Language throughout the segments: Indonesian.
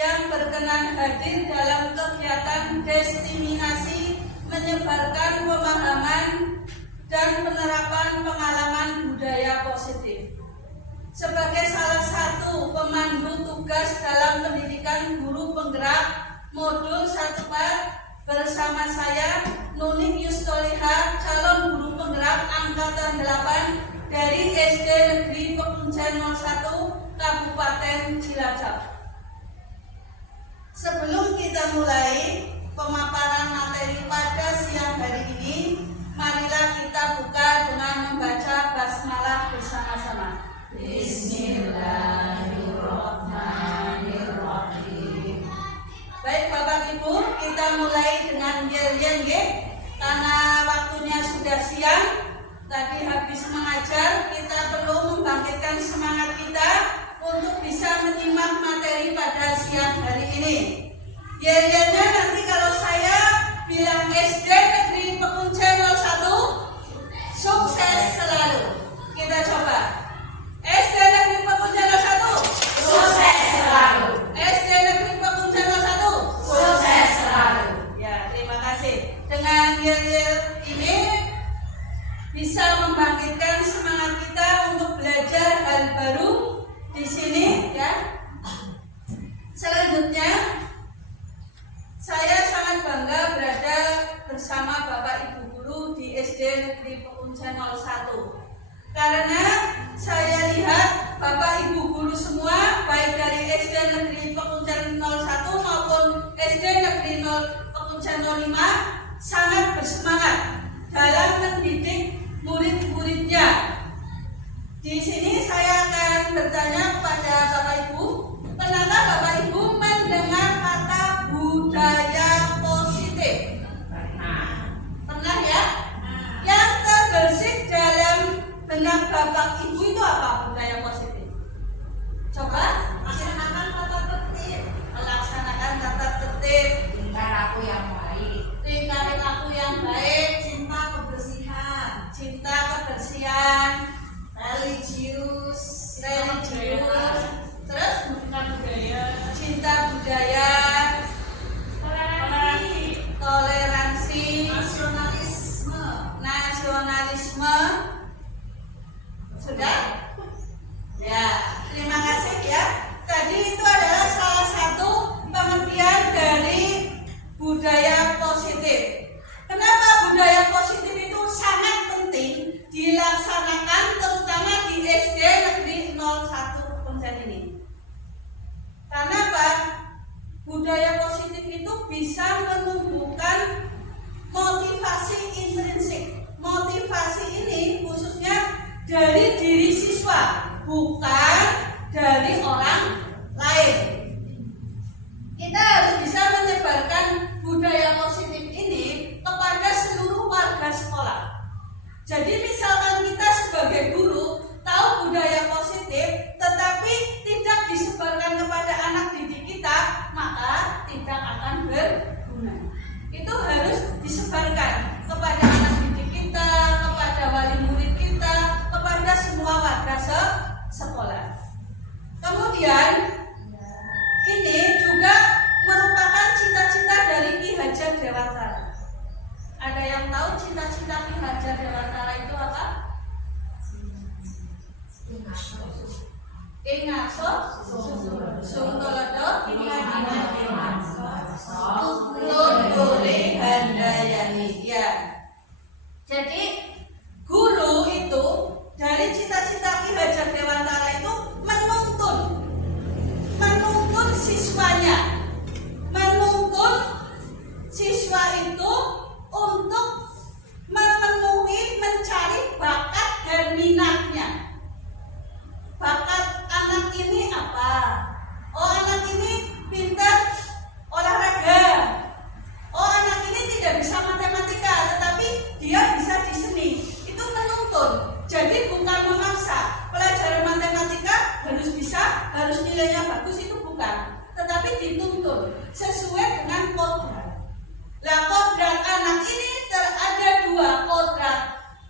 yang berkenan hadir dalam kegiatan destinasi menyebarkan pemahaman dan penerapan pengalaman budaya positif. Sebagai salah satu pemandu tugas dalam pendidikan guru penggerak modul 1 part bersama saya Nuning Yustoliha, calon guru penggerak angkatan 8 dari SD Negeri Pekuncen 01 Kabupaten Cilacap. Sebelum kita mulai pemaparan materi pada siang hari ini, marilah kita buka dengan membaca basmalah bersama-sama. Bismillahirrahmanirrahim. Baik Bapak Ibu, kita mulai dengan yel-yel karena waktunya sudah siang. Tadi habis mengajar, kita perlu membangkitkan semangat kita untuk bisa menyimak materi pada siang hari ini. Yel-yelnya nanti kalau saya bilang SD Negeri Pekuncen 01, sukses selalu. Kita coba. SD Negeri Pekuncen 01, sukses selalu. SD Negeri Pekuncen 01, sukses selalu. Ya, terima kasih. Dengan yel-yel ini bisa membangkitkan semangat kita untuk belajar hal baru di sini, ya. Selanjutnya, saya sangat bangga berada bersama Bapak Ibu guru di SD Negeri Pekuncen 01. Karena saya lihat Bapak Ibu guru semua, baik dari SD Negeri Pekuncen 01 maupun SD Negeri Pekuncen 05, sangat bersemangat dalam mendidik murid-muridnya. Di sini saya akan bertanya kepada Bapak Ibu, pernahkah Bapak Ibu mendengar kata budaya positif? Pernah ya? Yang terbersih dalam benak Bapak Ibu itu apa budaya positif? Coba melaksanakan tata tertib. Melaksanakan tata tertib. Tingkah laku yang baik. Tingkah laku yang baik. Cinta kebersihan. Cinta kebersihan. Religius. Terus cinta budaya. Toleransi. Nasionalisme. Sudah? Ya, terima kasih ya. Tadi itu adalah salah satu pengertian dari budaya positif. Kenapa budaya positif itu sangat penting dilaksanakan terutama di SD Negeri 01 Pekuncen ini? Karena apa? Budaya positif itu bisa menumbuhkan motivasi intrinsik. Motivasi ini khususnya dari diri siswa, bukan dari orang lain. Kita harus bisa menyebarkan budaya positif ini kepada seluruh warga sekolah. Jadi misalkan kita sebagai guru tahu budaya positif, tetapi tidak disebarkan kepada anak didik kita, maka tidak akan berguna. Itu harus disebarkan kepada anak didik kita, kepada wali murid kita, kepada semua warga sekolah. Kemudian ini juga merupakan cita-cita dari Ki Hajar Dewantara. Ada yang tahu cita-cita Ki Hajar Dewantara itu apa? Ingaso Sungtolodo Londore Handayani. Ya. Jadi guru itu dari cita-cita Ki Hajar Dewantara itu menuntun siswanya, menuntun siswa itu untuk mencari bakat dan minatnya. Bakat anak ini apa? Oh, anak ini pintar olahraga. Oh, anak ini tidak bisa matematika, tetapi dia bisa di seni. Itu menuntun. Jadi bukan memaksa. Pelajaran matematika harus bisa, harus nilainya bagus, itu bukan. Tetapi dituntun sesuai dengan kodrat. Nah, kodrat anak ini ada dua, kodrat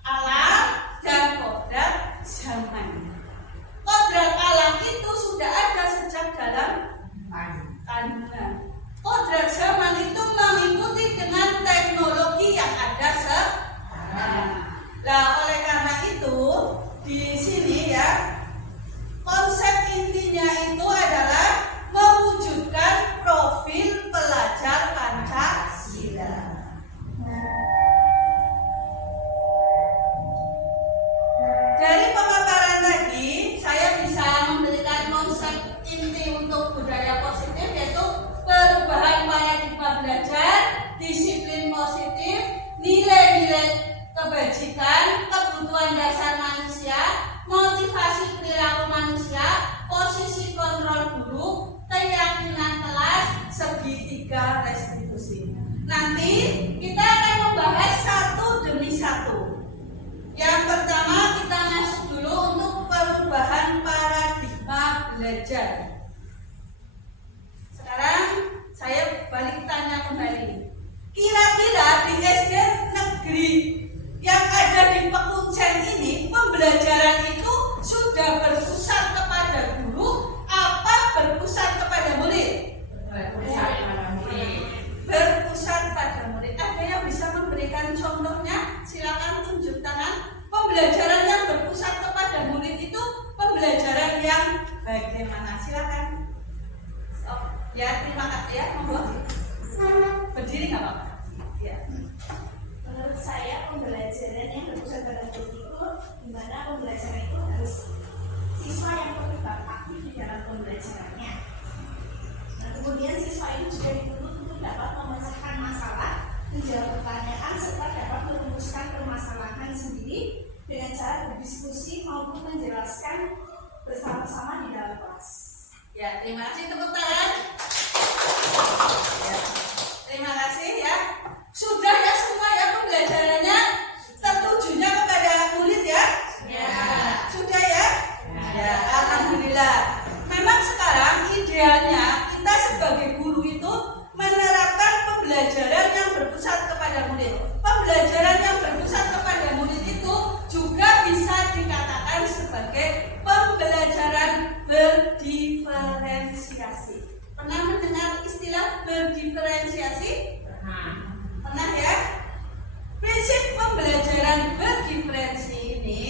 alam dan kodrat zaman. Kodrat alam itu sudah ada sejak dalam kandungan. Nah, oleh karena itu di sini ya konsep intinya itu adalah mewujudkan profil pelajar Pancasila. Dari pemaparan tadi, saya bisa memberikan konsep inti untuk budaya positif, yaitu perubahan paradigma belajar, disiplin positif, nilai-nilai kebajikan, kebutuhan dasar manusia, motivasi perilaku manusia, posisi kontrol guru, keyakinan kelas, segitiga restitusi. Nanti kita akan membahas satu demi satu. Yang pertama kita masuk dulu untuk perubahan paradigma belajar. Sekarang saya balik tanya kembali. Kira-kira di SD negeri yang ada di Pekuncen ini pembelajaran itu sudah berpusat kepada guru apa berpusat kepada murid? Berpusat pada murid. Ada yang bisa memberikan contohnya? Silakan tunjuk tangan. Pembelajaran yang berpusat kepada murid itu pembelajaran yang bagaimana? Silakan. Ya, terima kasih ya. Monggo. Berdiri nggak apa-apa? Ya. Menurut saya pembelajaran yang berpusat pada murid itu di mana pembelajaran itu harus siswa yang terlibat aktif di dalam pembelajarannya. Nah, kemudian siswa itu juga dituntut untuk dapat memecahkan masalah, menjawab pertanyaan serta dapat merumuskan permasalahan sendiri dengan cara berdiskusi maupun menjelaskan bersama-sama di dalam kelas. Ya, terima kasih, tepuk tangan. Ya, terima kasih ya. Sudah ya semua ya pembelajarannya tertujunya kepada murid ya? Ya. Sudah ya? Ya, alhamdulillah. Memang sekarang idealnya kita sebagai guru itu menerapkan pembelajaran yang berpusat kepada murid. Pembelajaran yang berpusat kepada murid itu juga bisa dikatakan sebagai pembelajaran berdiferensiasi. Pernah mendengar istilah berdiferensiasi? Pernah ya? Prinsip pembelajaran berdiferensi ini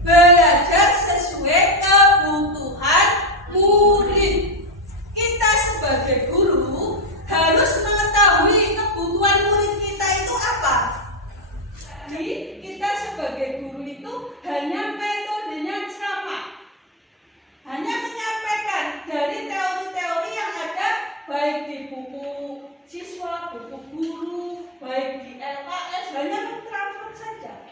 belajar sesuai kebutuhan murid. Kita sebagai guru harus mengetahui kebutuhan murid kita itu apa. Jadi kita sebagai guru itu hanya metodenya ceramah, hanya menyampaikan dari teori-teori yang ada baik di buku siswa, buku guru, baik di LKS, hanya mentransfer saja.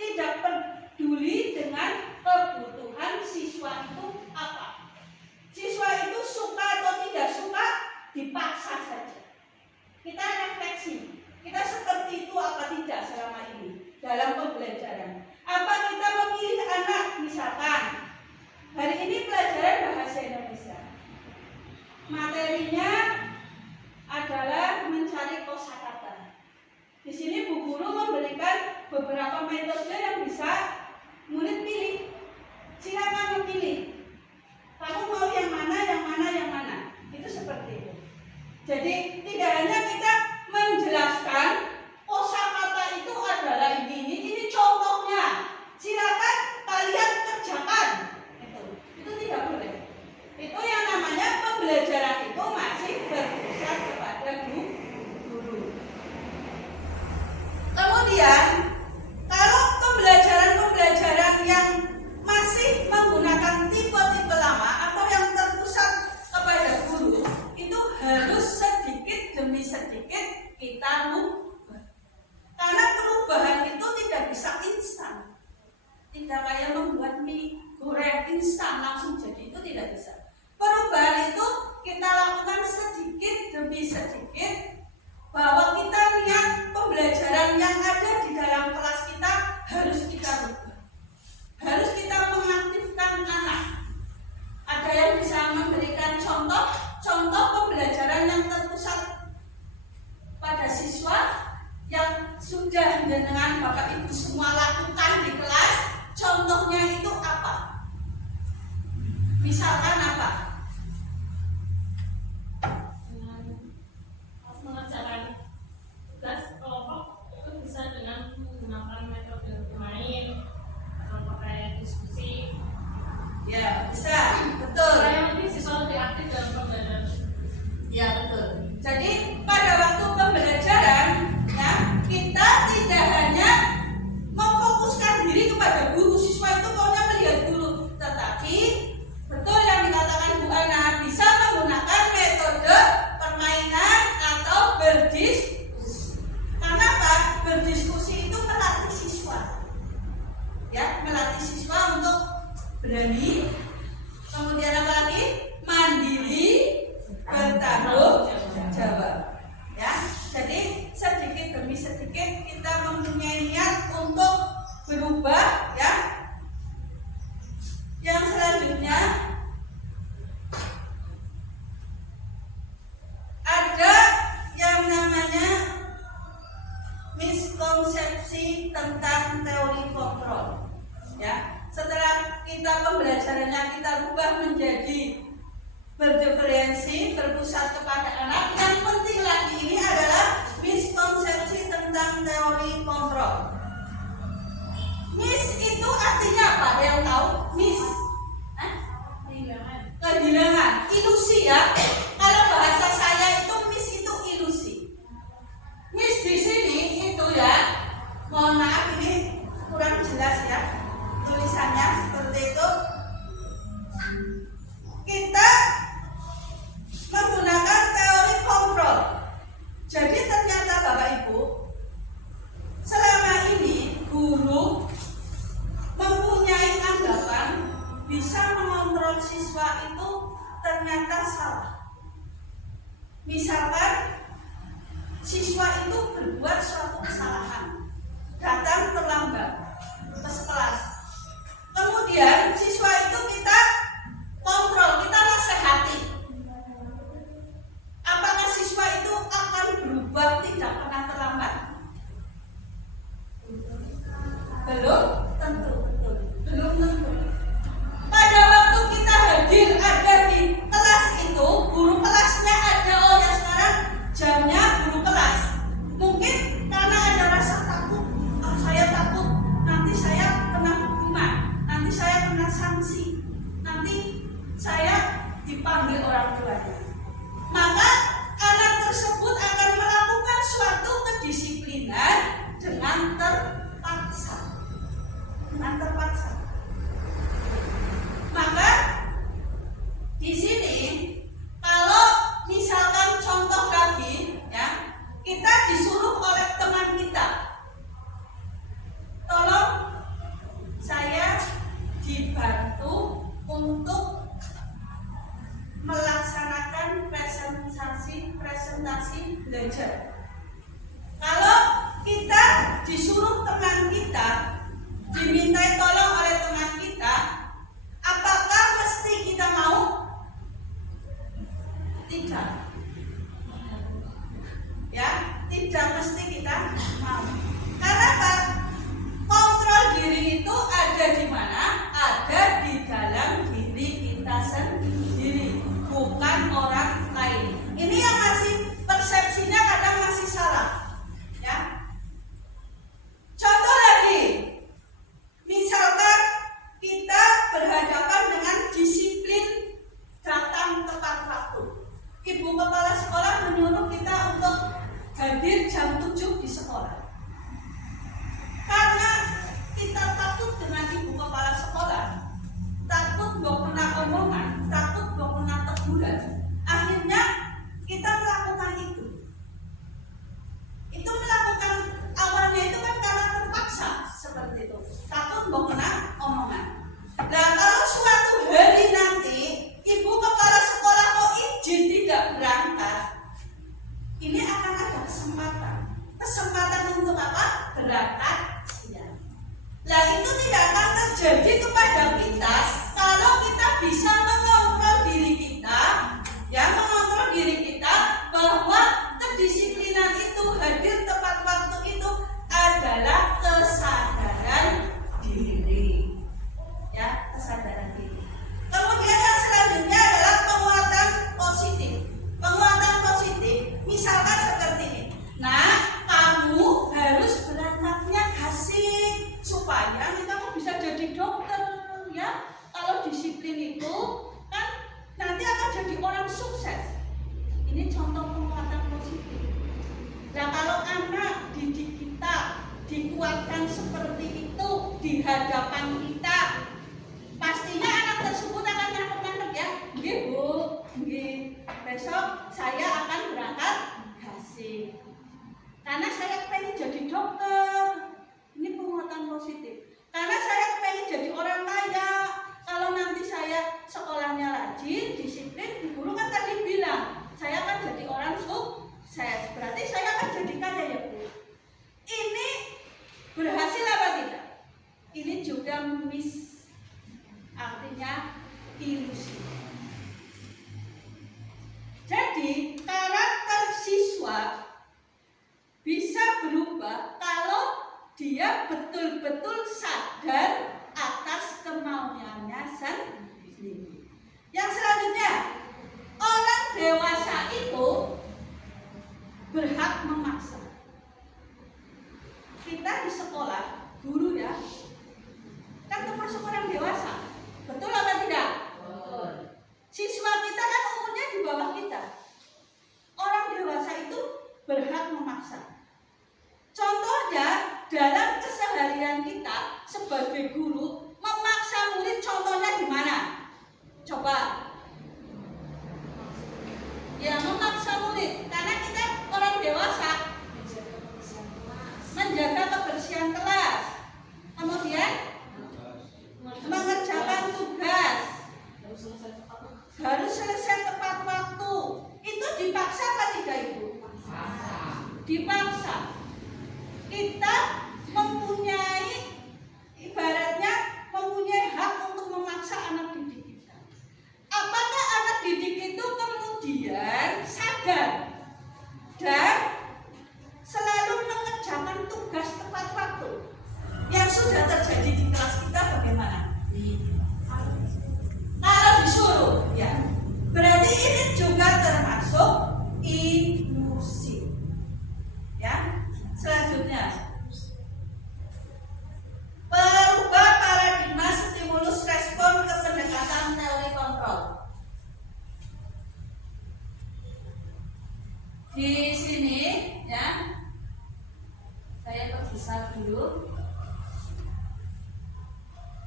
Tidak peduli dengan kebutuhan siswa itu apa. Siswa itu suka atau tidak suka, dipaksa saja. Kita refleksi, kita seperti itu apa tidak selama ini dalam pembelajaran. Apa kita memilih anak, misalkan hari ini pelajaran bahasa Indonesia, materinya adalah mencari kosakata. Di sini Bu Guru memberikan beberapa metode yang bisa murid pilih. Silakan memilih. Kamu mau yang mana, yang mana, yang mana. Itu seperti itu. Jadi tidak hanya kita menjelaskan kosakata itu adalah ini contohnya. Silakan kalian kerjakan. Itu tidak boleh. Itu yang namanya pembelajaran itu masih berpusat kepada guru. Kemudian kalau pembelajaran yang masih menggunakan tipe-tipe lama atau yang terpusat kepada guru, itu harus sedikit demi sedikit kita rubah. Karena perubahan itu tidak bisa instan. Tidak kayak membuat mie goreng instan langsung jadi, itu tidak bisa. Perubahan itu kita lakukan sedikit demi sedikit, bahwa kita lihat pembelajaran yang ada di dalam kelas kita harus kita rubah. Harus kita mengaktifkan anak. Ada yang bisa memberikan contoh pembelajaran yang terpusat pada siswa yang sudah dengan Bapak Ibu semua lakukan di kelas. Contoh diri kepada guru. Siswa itu maunya melihat guru. Tetapi betul yang dikatakan Bu Ana, bisa menggunakan metode permainan atau berdiskusi. Kenapa? Berdiskusi itu melatih siswa, ya, melatih siswa untuk berani, kemudian apa lagi? Mandiri, bertanggung jawab. Ya, jadi sedikit demi sedikit kita mempunyai niat untuk berubah, ya. Yang selanjutnya ada yang namanya miskonsepsi tentang teori kontrol. Ya, setelah kita pembelajarannya kita rubah menjadi berdiferensi, berpusat kepada anak. Yang penting lagi ini adalah miskonsepsi tentang teori kontrol. Mis itu artinya apa? Ada yang tahu? Mis? Kehilangan, ilusi, ya. Kalau bahasa saya itu mis itu ilusi. Mis di sini itu, ya, mohon maaf ini kurang jelas, ya, tulisannya seperti itu. Kita menggunakan teori kontrol. Jadi ternyata Bapak Ibu, selama ini guru mempunyai anggapan bisa mengontrol siswa itu ternyata salah. Misalkan siswa itu berbuat suatu kesalahan, datang terlambat ke kelas. Kemudian siswa itu kita kontrol, kita nasihati. Apakah siswa itu akan berubah tidak pernah terlambat? Belum tentu. Belum tentu. Pada waktu kita hadir ada di kelas itu, guru kelasnya ada, oh ya sekarang jamnya guru kelas. Mungkin karena ada rasa takut, oh, saya takut nanti saya kena hukuman, nanti saya kena sanksi, nanti saya dipanggil orang tuanya. Maka anak tersebut akan melakukan suatu kedisiplinan dengan terpaksa. Maka di sini kalau misalkan contoh lagi, ya, kita disuruh oleh teman kita, tolong saya dibantu untuk melaksanakan presentasi belajar. Kalau kita disuruh teman kita, dimintai tolong oleh teman kita, apakah mesti kita mau? Tidak. Ya, tidak mesti kita mau. Karena apa? Kontrol diri itu ada di mana? Ada di dalam diri kita sendiri, bukan orang lain. Ini yang masih persepsinya kadang masih salah, ya. Contoh lagi, misalkan kita berhadapan dengan disiplin datang tepat waktu. Ibu kepala sekolah menyuruh kita untuk hadir jam 7 di sekolah. Karena kita takut dengan ibu kepala sekolah, takut gak kena omongan, takut gak kena teguran, akhirnya kita melakukan itu. Itu melakukan awalnya itu kan karena terpaksa seperti itu, takut gak kena omongan. Nah, kalau suatu hari nanti ibu kepala sekolah kok izin tidak berangkat, ini akan ada kesempatan untuk apa? Berangkat siang. Nah, itu tidak akan terjadi kepada kita kalau kita bisa mengontrol diri kita, ya, mengontrol diri kita bahwa kedisiplinan itu, hadir tepat waktu itu adalah kesadaran diri, ya, kesadaran diri. Kemudian yang selanjutnya adalah penguatan positif. Penguatan positif, misalkan seperti ini. Nah, kamu harus berangkatnya asik supaya kamu bisa jadi dokter, ya. Kalau disiplin itu kan nanti akan jadi orang sukses. di hadapan kita. Pastinya anak tersebut akan nyampuk ya. Nggih Bu, nggih. Besok saya akan berangkat hasil. Karena saya pengen jadi dokter. Ini penguatan positif. Karena saya pengen jadi orang kaya. Kalau nanti saya sekolahnya rajin, disiplin, di guru kan tadi bilang, saya akan jadi orang sukses. Berarti saya akan jadi kaya ya Bu. Ini berhasil apa tidak? Ini juga artinya ilusi. Jadi karakter siswa bisa berubah kalau dia betul-betul sadar atas kemauannya sendiri. Yang selanjutnya, orang dewasa itu berhak memaksa. Kita di sekolah, guru ya, kan termasuk orang dewasa. Betul apa tidak? Betul. Siswa kita kan umurnya di bawah kita. Orang dewasa itu berhak memaksa. Contohnya dalam keseharian kita sebagai guru memaksa murid, contohnya di mana? Coba. Ya, memaksa murid karena kita orang dewasa menjaga kebersihan kelas. Kemudian mengerjakan tugas. Harus selesai tepat waktu. Itu dipaksa apa tidak Ibu? Dipaksa. Kita mempunyai, ibaratnya mempunyai hak untuk memaksa anak didik kita. Apakah anak didik itu kemudian sadar dan selalu mengerjakan tugas tepat waktu? Yang sudah terjadi di kelas kita bagaimana? Kalau disuruh, ya. Berarti ini juga termasuk ilusi. Ya. Selanjutnya, perubah paradigma stimulus respon ke pendekatan teori kontrol. Di sini, ya, saya berpisah dulu.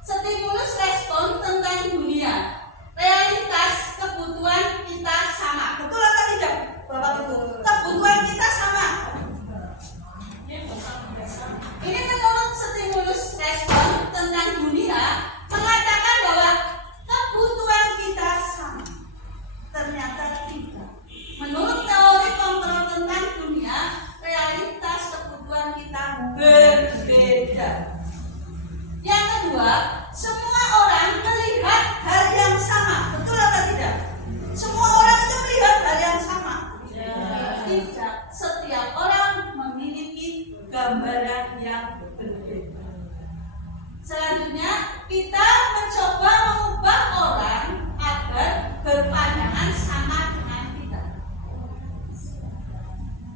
Stimulus respon tentang dunia, realitas kebutuhan kita sama. Betul atau tidak, Bapak Ibu? Kebutuhan kita sama. Ini menurut stimulus respon tentang dunia mengatakan bahwa kebutuhan kita sama. Ternyata tidak. Menurut teori kontrol tentang dunia, realitas kebutuhan kita berbeda. Yang kedua, semua orang melihat hal yang sama. Betul atau tidak? Semua orang itu melihat hal yang sama. Tidak. Setiap orang memiliki gambaran yang berbeda. Selanjutnya, kita mencoba mengubah orang agar berpandangan sama dengan kita.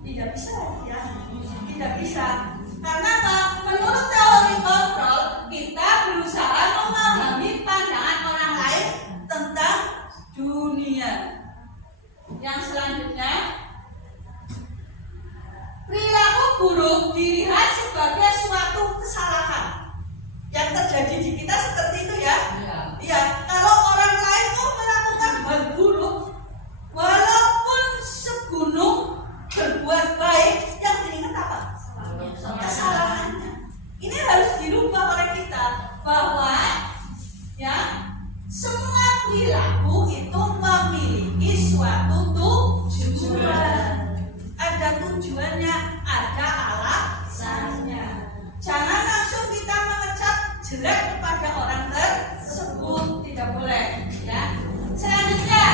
Tidak bisa, ya. Tidak bisa. Karena apa? Menurut teori kontrol, kita berusaha memahami pandangan orang lain tentang dunia. Yang selanjutnya, perilaku buruk dilihat sebagai suatu kesalahan. Yang terjadi di kita seperti itu ya. Iya. Kalau orang lain mau melakukan hal buruk, walaupun segunung berbuat baik, yang diingat apa? Kesalahannya. Ini harus dirubah oleh kita bahwa ya semua perilaku itu memiliki suatu tujuan. Ada tujuannya, ada alasannya. Jangan langsung kita mengecap jelek kepada orang tersebut, tidak boleh. Ya. Selanjutnya,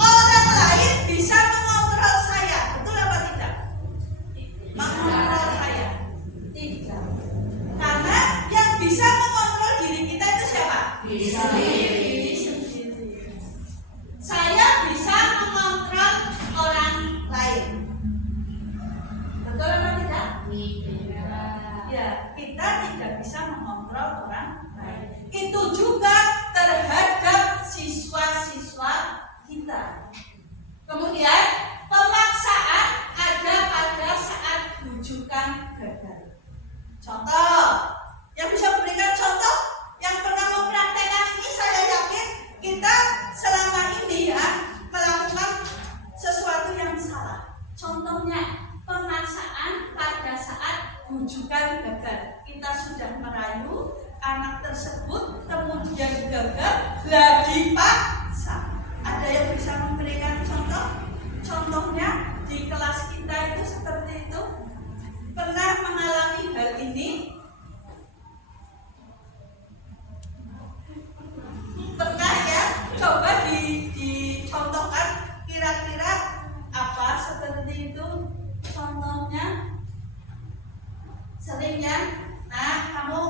orang lain bisa mengontrol saya, betul apa tidak? Mengontrol saya, tidak. Karena yang bisa mengontrol diri kita itu siapa? Diri sendiri. Saya bisa mengontrol orang lain. Betul apa tidak? Ya, kita tidak bisa mengontrol orang lain. Itu juga terhadap siswa-siswa kita. Kemudian pemaksaan ada pada saat rujukan gagal. Contoh yang bisa memberikan gagal lagi paksa. Ada yang bisa memberikan contoh? Contohnya di kelas kita itu seperti itu. Pernah mengalami hal ini? Pernah ya? Coba dicontohkan kira-kira apa seperti itu contohnya. Sering ya? Nah, kamu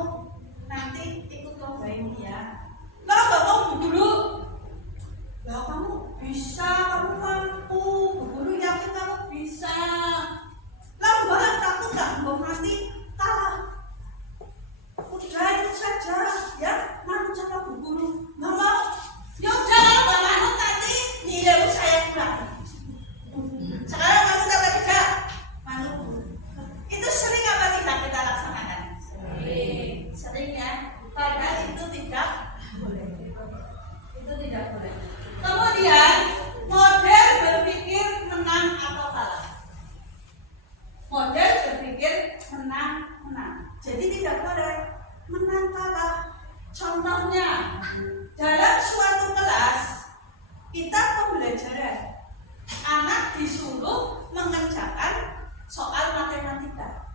nanti ikut cobain ya. Kalau bapak Bu Guru, ya kamu bisa, kamu mampu, Bu Guru yakin kamu bisa. Lah banget takut gak? Mau nanti kalah. Udah itu saja ya, manut sama Bu Guru. Nggak mau? Ya udah kalau nggak manut nanti nilai saya kurang. Sekarang manut apa tidak? Manut. Itu sering apa tidak kita laksanakan? Sering ya. Padahal itu tidak boleh. Itu tidak boleh. Kemudian model berpikir menang atau kalah. Model berpikir menang. Jadi tidak boleh menang kalah. Contohnya dalam suatu kelas kita pembelajaran, anak disuruh mengerjakan soal matematika.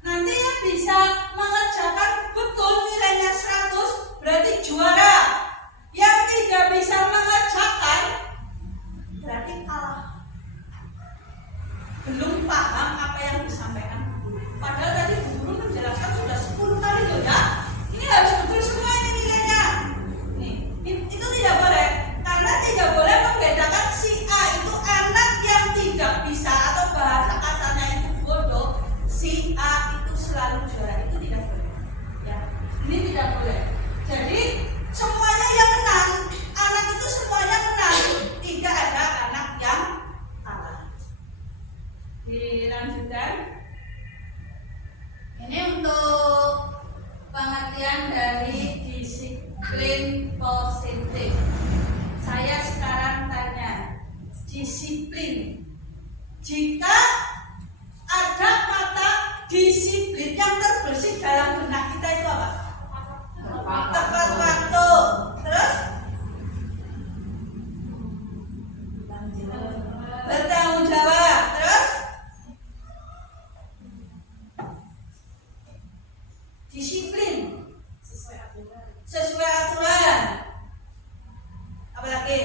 Nanti yang bisa mengerjakan betul nilainya 100 berarti juara. Yang tidak bisa mengerjakan berarti kalah. Belum paham apa yang disampaikan guru. Padahal tadi guru menjelaskan sudah 10 kali loh ya. Ini harus betul semua ini nilainya. Nih, itu tidak boleh. Karena tidak boleh membedakan si A itu anak yang tidak bisa atau bahasa kasarnya itu bodoh. Si A itu selalu juara. Itu tidak boleh. Ya, ini tidak boleh. Jadi semuanya yang menang. Anak itu semuanya menang. Tidak ada anak yang kalah. Dilanjutkan. Ini untuk pengertian dari disiplin positif. Saya sekarang tanya, disiplin. Jika ada kata disiplin yang terbersih dalam benak kita itu apa? Tepat waktu. Terus? Bertanggung jawab. Terus? Disiplin. Sesuai aturan. Apalagi?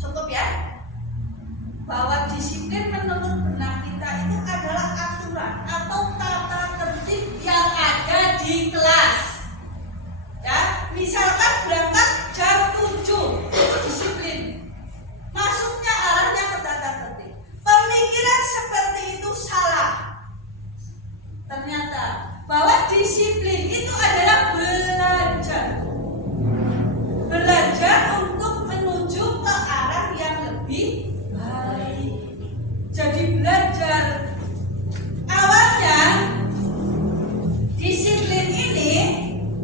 Cukup ya? Bahwa disiplin menurut benak kita itu adalah aturan atau tata tertib yang ada di kelas. Ya, misalkan berangkat jam 7, itu disiplin. Masuknya arahnya ke tata tertib. Pemikiran seperti itu salah. Ternyata bahwa disiplin itu adalah belajar. Belajar untuk menuju ke arah yang lebih baik. Jadi belajar. Awalnya disiplin ini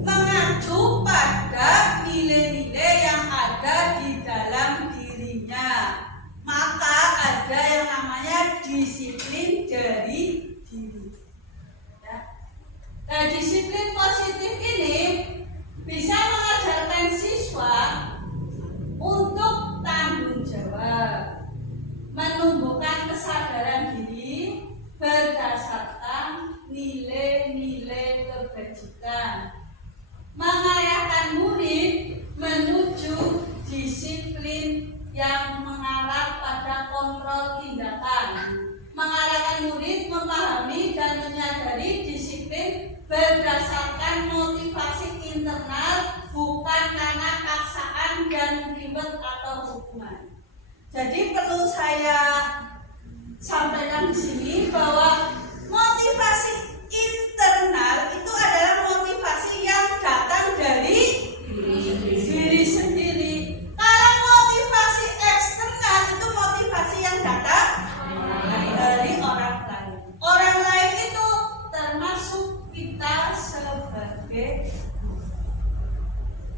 mengacu pada nilai-nilai yang ada di dalam dirinya. Maka ada yang namanya disiplin dari diri. Ya. Nah, disiplin positif ini bisa mengajarkan siswa untuk tanggung jawab, menumbuhkan kesadaran diri berdasarkan nilai-nilai kebajikan, mengarahkan murid menuju disiplin yang mengarah pada kontrol tindakan, mengarahkan murid memahami dan menyadari disiplin berdasarkan motivasi internal, bukan karena paksaan dan ribet atau hukuman. Jadi perlu saya sampaikan di sini bahwa motivasi internal itu adalah motivasi yang datang dari diri sendiri. Kalau motivasi eksternal itu motivasi yang datang dari orang lain. Orang lain itu termasuk kita sebagai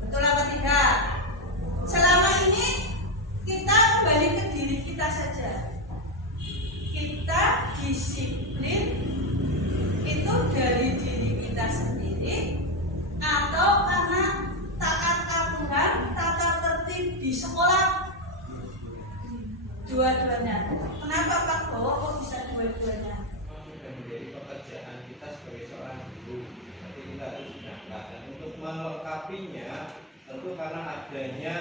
betul apa tidak? Selama ini kita kembali ke diri kita saja. Kita disiplin itu dari diri kita sendiri atau karena taat aturan tata tertib di sekolah? Dua-duanya. Kenapa Pak Bowo kok bisa dua-duanya? Menjadi pekerjaan kita sebagai seorang guru, tapi kita harus menjaga dan untuk melengkapinya tentu karena adanya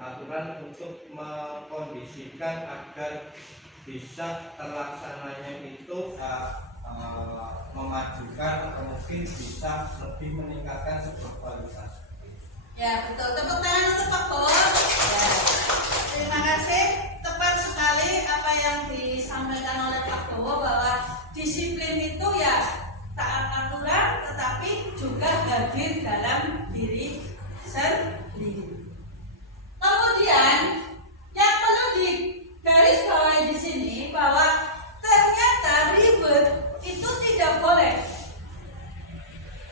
aturan untuk mengkondisikan agar bisa terlaksananya itu memajukan atau mungkin bisa lebih meningkatkan sebuah kualitas. Ya betul, tepuk tangan untuk Pak Bowo. Ya. Terima kasih, tepat sekali apa yang disampaikan oleh Pak Bowo bahwa disiplin itu ya taat aturan tetapi juga hadir dalam diri sendiri. Kemudian yang perlu digarisbawahi di sini bahwa ternyata ribet itu tidak boleh.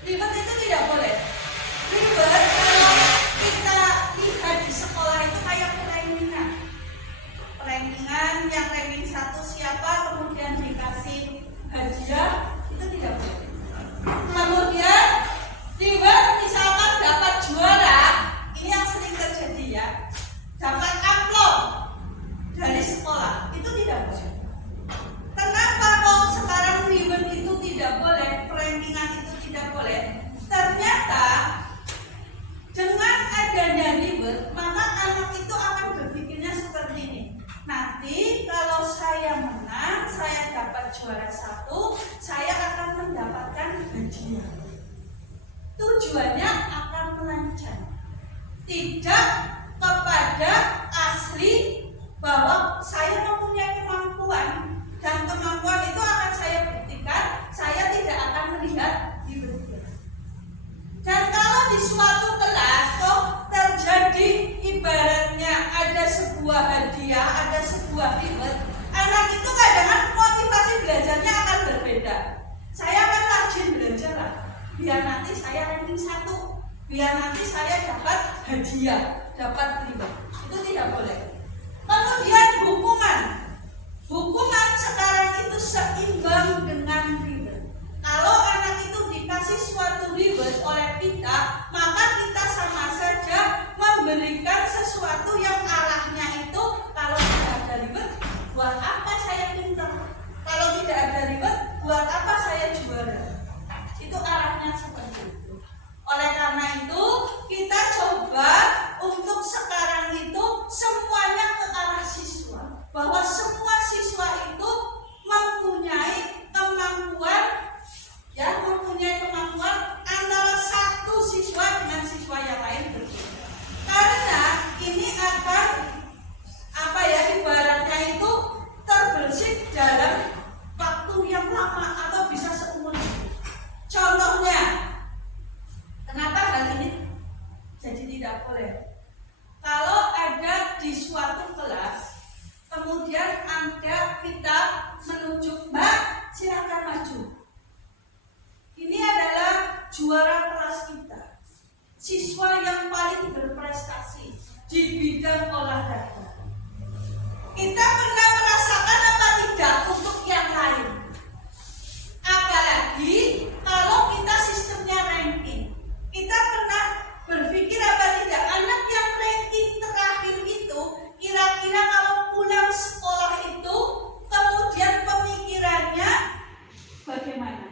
Ribet itu tidak boleh. Ribet kalau kita lihat di sekolah itu kayak rankingan yang ranking 1 siapa kemudian dikasih hadiah itu tidak boleh. Kemudian ribet misalkan dapat juara, ini yang sering terjadi ya, dapat amplop dari sekolah itu tidak boleh. Kenapa kok sekarang ribet itu tidak boleh, rankingan itu tidak boleh? Ternyata dengan adanya ribet, maka anak itu akan berpikirnya seperti ini. Nanti kalau saya menang, saya dapat juara 1, saya akan mendapatkan hadiah. Tujuannya akan melancang, tidak kepada asli bahwa saya mempunyai kemampuan dan kemampuan itu akan saya buktikan. Saya tidak akan melihat di berita. Dan kalau di suatu kelas kok terjadi ibaratnya ada sebuah hadiah, ada sebuah ribet, anak itu kadang-kadang motivasi belajarnya akan berbeda. Saya akan rajin belajar lah, biar nanti saya ranking 1, biar nanti saya dapat hadiah, dapat ribet. Itu tidak boleh. Kemudian hukuman sekarang itu seimbang dengan ribet. Kalau anak itu dikasih suatu ribet oleh kita, maka kita sama saja memberikan sesuatu yang arahnya itu kalau tidak ada ribet, buat apa saya pintar? Kalau tidak ada ribet, buat apa saya juara? Itu arahnya seperti itu. Oleh karena itu, kita coba untuk sekarang itu semuanya ke arah siswa, bahwa semua siswa itu mempunyai kemampuan antara satu siswa dengan siswa yang lain berbeda. Karena ini akan ibaratnya itu terbersih dalam waktu yang lama atau bisa seumur hidup. Contohnya, kenapa hal ini jadi tidak boleh? Kalau ada di suatu kelas, kemudian kita menunjuk, Mbak, silakan maju. Ini adalah juara kelas kita, siswa yang paling berprestasi di bidang olahraga. Kita pernah merasakan apa tidak untuk yang lain? Apalagi kalau kita sistemnya ranking. Kita pernah berpikir apa tidak anak yang ranking terakhir itu kira-kira kalau pulang sekolah itu kemudian pemikirannya bagaimana?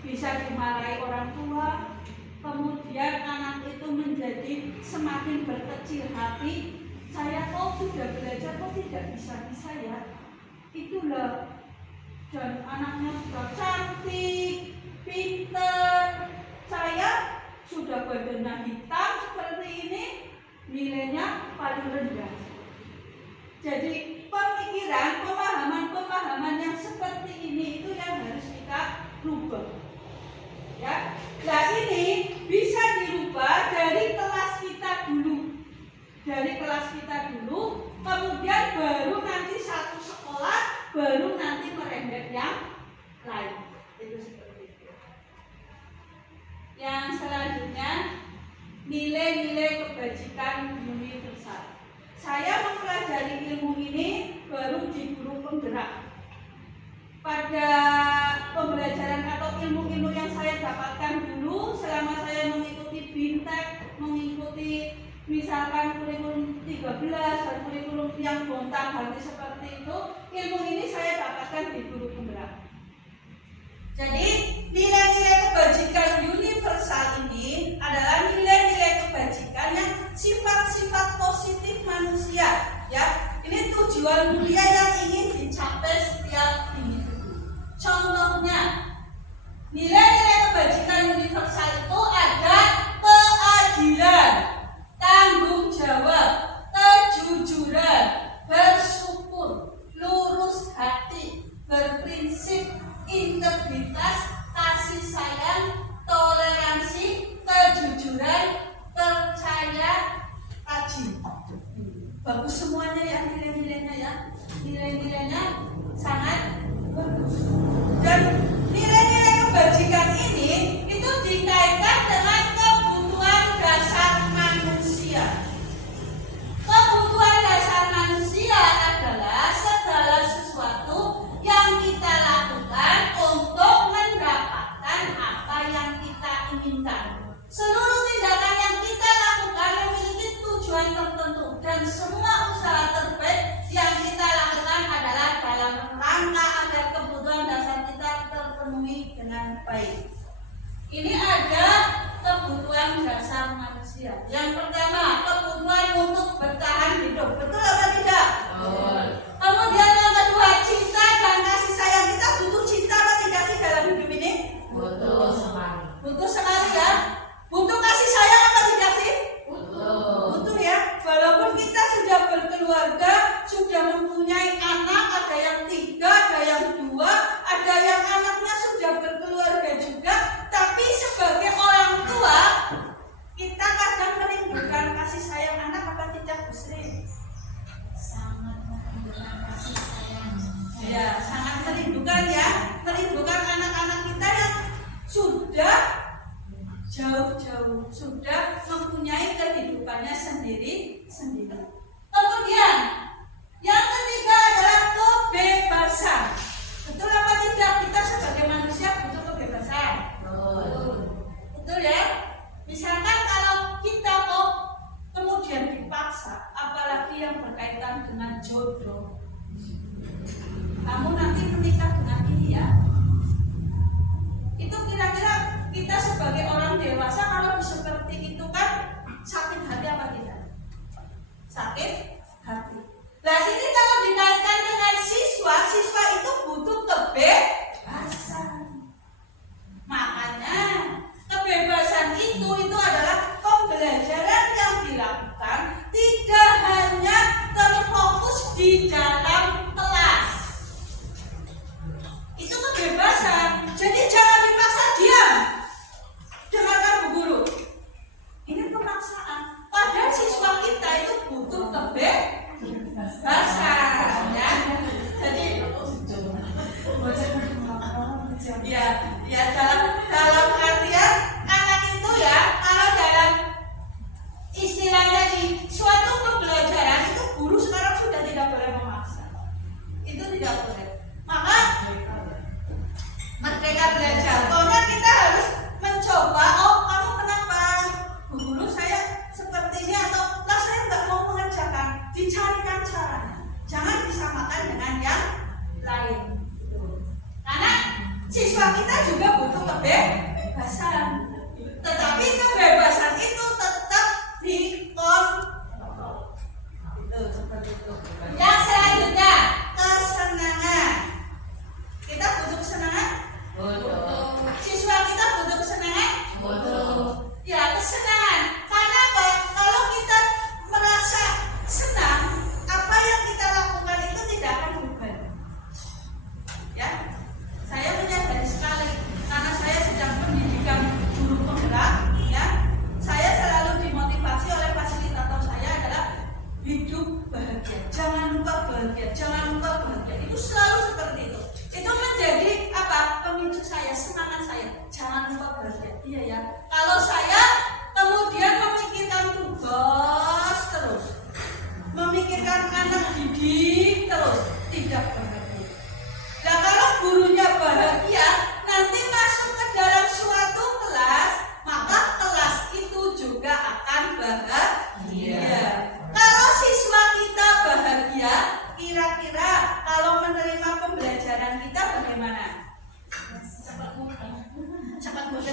Bisa dimarahi orang tua, kemudian anak itu menjadi semakin berkecil hati. Saya kok sudah belajar kok tidak bisa ya? Itulah. Dan anaknya sudah cantik, pintar. Saya sudah badannya hitam seperti ini, nilainya paling rendah. Jadi pemikiran, pemahaman yang seperti ini itu yang harus kita rubah. Ya, nah ini bisa dirubah dari kelas kita dulu. Dari kelas kita dulu, kemudian baru nanti satu sekolah, baru nanti merembet yang lain. Itu seperti itu. Yang selanjutnya, nilai-nilai kebajikan universal. Saya mempelajari ilmu ini baru di guru penggerak. pada pembelajaran atau ilmu-ilmu yang saya dapatkan dulu selama saya mengikuti BINTEK, mengikuti misalkan kurikulum 13 dan kurikulum yang gonta-ganti seperti itu, ilmu ini saya dapatkan di guru penggerak. Jadi nilai-nilai kebajikan universal ini adalah nilai-nilai kebajikan yang sifat-sifat positif manusia, ya. Ini tujuan mulia yang ingin dicapai setiap individu. Contohnya, nilai-nilai kebajikan universal itu ada keadilan, tanggung jawab, kejujuran, bersyukur, lurus hati, berprinsip, integritas, kasih sayang, toleransi, kejujuran, percaya, rajin. Bagus semuanya ya nilai-nilainya ya. Nilai-nilainya sangat bagus. Dan nilai-nilai kebajikan ini itu dikaitkan dengan kebutuhan dasar manusia. Kebutuhan dasar manusia adalah segala sesuatu yang kita lakukan untuk mendapatkan apa yang kita inginkan. Seluruh tindakan yang kita lakukan memiliki tujuan tertentu dan semua usaha terbaik yang kita lakukan adalah dalam rangka agar kebutuhan dasar kita terpenuhi dengan baik. Ini ada kebutuhan dasar manusia. Yang pertama, kebutuhan untuk bertahan hidup. Betul apa tidak? Betul. Kemudian yang kedua, cinta dan kasih sayang. Kita butuh cinta apa tidak sih dalam hidup ini? Betul sekali. Butuh sekali ya. Butuh kasih sayang apa tidak sih? Betul. Butuh ya. Walaupun kita sudah berkeluarga, sudah mempunyai anak, ada yang 3, ada yang 2, ada yang anaknya sudah berkeluarga juga, tapi sebagai orang tua kita kadang merindukan kasih sayang anak apa tidak, Bu Sri? Sangat merindukan kasih sayang. Ya, sangat merindukan ya, merindukan anak-anak kita yang sudah jauh-jauh, sudah mempunyai kehidupannya sendiri-sendiri. Kemudian, yang ketiga adalah kebebasan. Betul apa tidak? Kita sebagai manusia butuh kebebasan. Betul. Betul ya? Misalkan kalau kita kok kemudian dipaksa, apalagi yang berkaitan dengan jodoh. Kamu nanti menikah dengan ini ya. Itu kira-kira kita sebagai orang dewasa kalau seperti itu kan sakit hati apa tidak? Sakit hati. Nah ini kalau dikaitkan dengan siswa, siswa itu butuh kebebasan. Makanya kebebasan itu adalah pembelajaran yang dilakukan tidak hanya terfokus di dalam kelas. Itu kebebasan. Jadi jangan dipaksa diam. Dengarkan Bu Guru. Ini pemaksaan. Padahal siswa kita itu butuh kebebasan, ya. Jadi ya dalam artian anak itu ya, kalau dalam istilahnya di suatu pembelajaran itu guru sekarang sudah tidak boleh memaksa. Itu tidak boleh. Maka merdeka belajar. Pokoknya kita harus mencoba. Oh, kamu kenapa, Bu Guru? Saya seperti ini atau lah saya nggak mau mengerjakan. Dicarikan caranya. Jangan disamakan dengan yang lain. Karena siswa kita juga butuh kebebasan. Tetapi kebebasan itu tetap dikontrol. Itu seperti itu. Yang selanjutnya, kesenangan. Kita butuh kesenangan? Betul. Siswa kita butuh kesenangan? Betul. Ya, kesenangan. Karena apa? Kalau kita merasa senang, apa yang kita lakukan itu tidak akan beban. Ya, saya menyadari sekali karena saya sedang pendidikan guru penggerak. Ya, saya selalu dimotivasi oleh fasilitator saya adalah hidup bahagia. Jangan lupa bahagia. Jangan lupa bahagia. Itu selalu seperti itu. Itu menjadi apa? Pemicu saya, semangat saya. Jangan lupa bahagia. Iya ya. Kalau saya kemudian memikirkan tugas terus, memikirkan anak didik terus, tidak bahagia. Nah kalau guru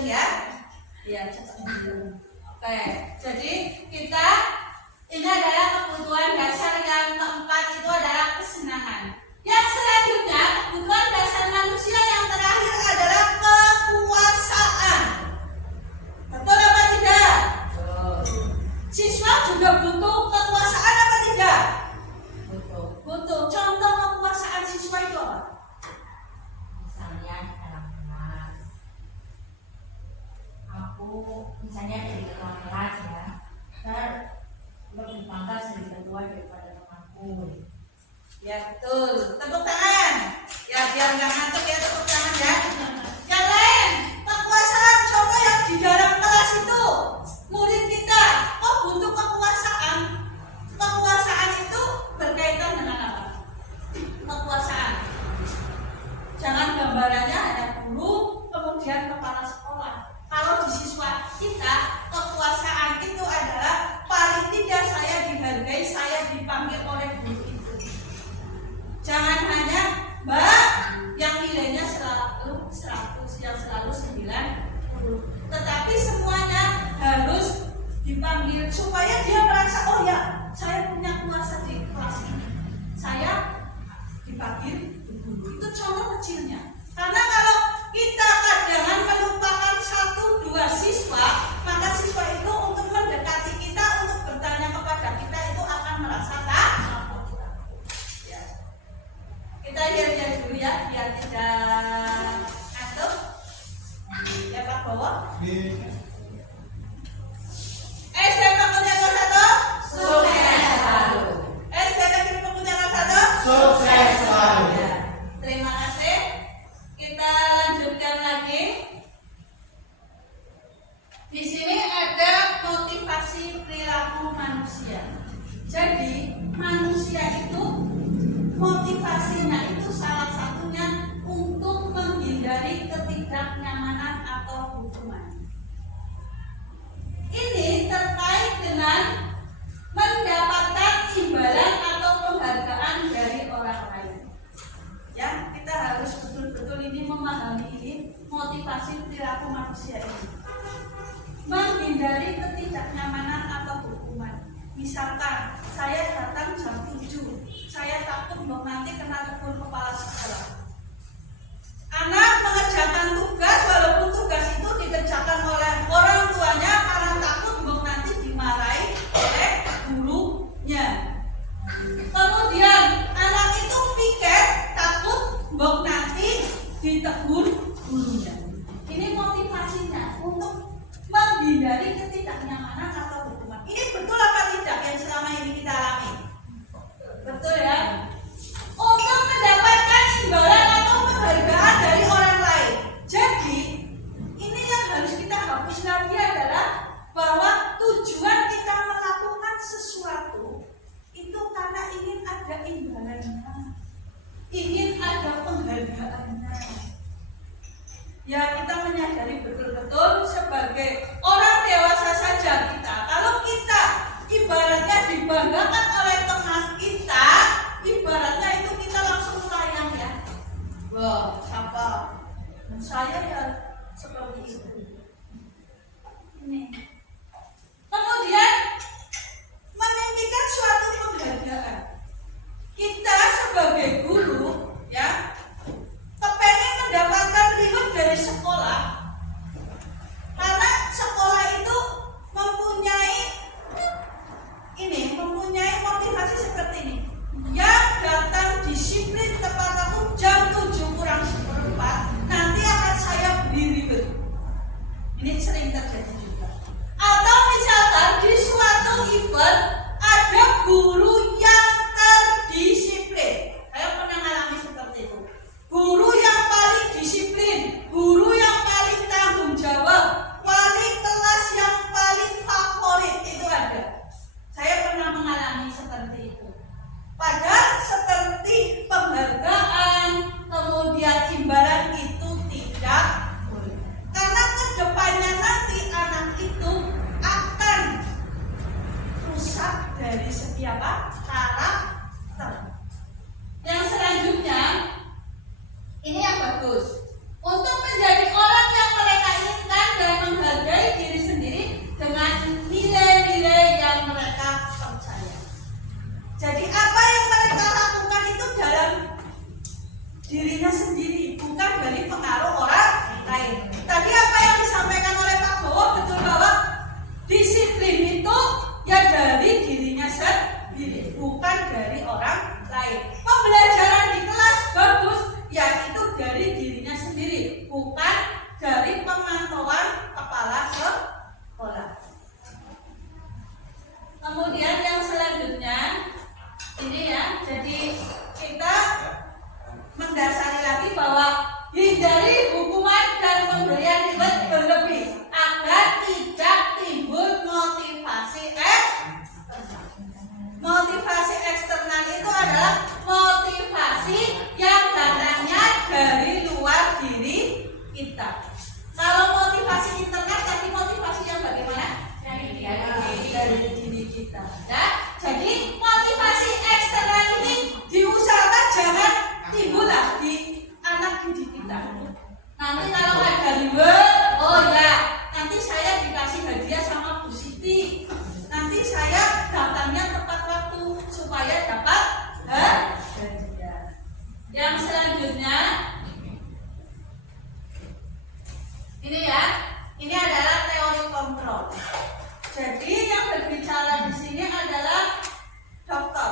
ya. Ya, oke. Jadi kita ini adalah kebutuhan dasar yang keempat, itu adalah kesenangan. Yang selanjutnya kebutuhan dasar manusia yang terakhir adalah kekuasaan. Betul apa tidak? Siswa juga butuh kekuasaan apa tidak? Butuh. Contoh kekuasaan siswa itu apa? Misalnya dalam kelas, aku misalnya jadi ketua kelas ya, dan lebih bangga jadi ketua daripada temanku. Ya betul. Tepuk tangan. Ya biar nggak ngantuk ya, tepuk tangan ya. Yang lain, kekuasaan contoh yang di dalam kelas itu murid kita butuh kekuasaan. Kekuasaan itu berkaitan dengan apa? Kekuasaan. Jangan gambarannya ada guru kemudian kepala sekolah. Kalau di siswa kita kekuasaan itu adalah paling tidak saya dihargai, saya dipanggil oleh guru itu. Jangan hanya Mbak yang nilainya selalu 100, yang selalu 90, tetapi semuanya harus dipanggil supaya dia merasa, oh ya, saya punya kuasa di kelas ini, saya dipanggil guru. Itu contoh kecilnya. Karena kalau kita kadang melupakan 1-2 siswa, maka siswa itu untuk mendekati kita, untuk bertanya kepada kita itu akan merasa takut. Ya. Kita lihat dulu ya, biar tidak ngantuk. Ya Pak Bowo. SD Fakultas Satu. Sukses selalu. SD Negeri Fakultas Satu. Sukses selalu. Ya. Terima kasih. Kita lanjutkan lagi. Di sini ada motivasi perilaku manusia. Jadi manusia itu motivasinya itu salah satunya untuk menghindari ketidaknyamanan atau hukuman. Ini terkait dengan mendapatkan imbalan atau penghargaan dari orang lain. Ya, kita harus betul-betul ini memahami ini motivasi perilaku manusia ini. Menghindari ketidaknyamanan atau hukuman. Misalkan saya datang jam 7, saya takut nanti kena tegur kepala sekolah. Anak mengerjakan tugas, walaupun tugas itu dikerjakan oleh orang tuanya karena takut nanti dimarahi oleh gurunya. Kemudian anak itu piket takut nanti ditegur gurunya. Ini motivasinya untuk menghindari ketidaknyamanan atau hukuman. Ini betul apa tidak yang selama ini kita alami? Betul ya? Untuk mendapatkan imbalan atau penghargaan dari orang lain. Jadi ini yang harus kita hapus lagi adalah bahwa tujuan kita melakukan sesuatu itu karena ingin ada imbalannya, ingin ada penghargaannya. Ya, kita menyadari betul-betul sebagai orang dewasa saja kita, kalau kita ibaratnya dibanggakan oleh teman kita, ibaratnya itu kita langsung sayang ya. Wah, siapa? Saya ya seperti itu. Ini. Kemudian memimpikan suatu penghargaan. Kita sebagai guru ya kepengen mendapatkan reward dari sekolah, karena sekolah itu mempunyai dirinya sendiri, bukan dari pengaruh orang lain. Tadi apa yang disampaikan oleh Pak Bowo betul bahwa disiplin itu ya dari dirinya sendiri, bukan dari orang lain. Pembelajaran di kelas bagus, ya itu dari dirinya sendiri, bukan dari pemantauan kepala sekolah. Kemudian yang selanjutnya ini ya, jadi kita mendasari lagi bahwa hindari hukuman dan pemberian reward berlebih agar tidak timbul motivasi eksternal itu adalah motivasi yang datangnya dari luar diri kita. Kalau motivasi internal tadi motivasi yang bagaimana? Dari diri kita. Ya, jadi motivasi eksternal ini diusahakan jangan timbullah di anak didik kita. Nanti kalau ada reward, oh ya, nanti saya dikasih hadiah sama Bu Siti. Nanti saya datangnya tepat waktu supaya dapat hadiah. Yang selanjutnya ini ya, ini adalah teori kontrol. Jadi yang berbicara di sini adalah dokter,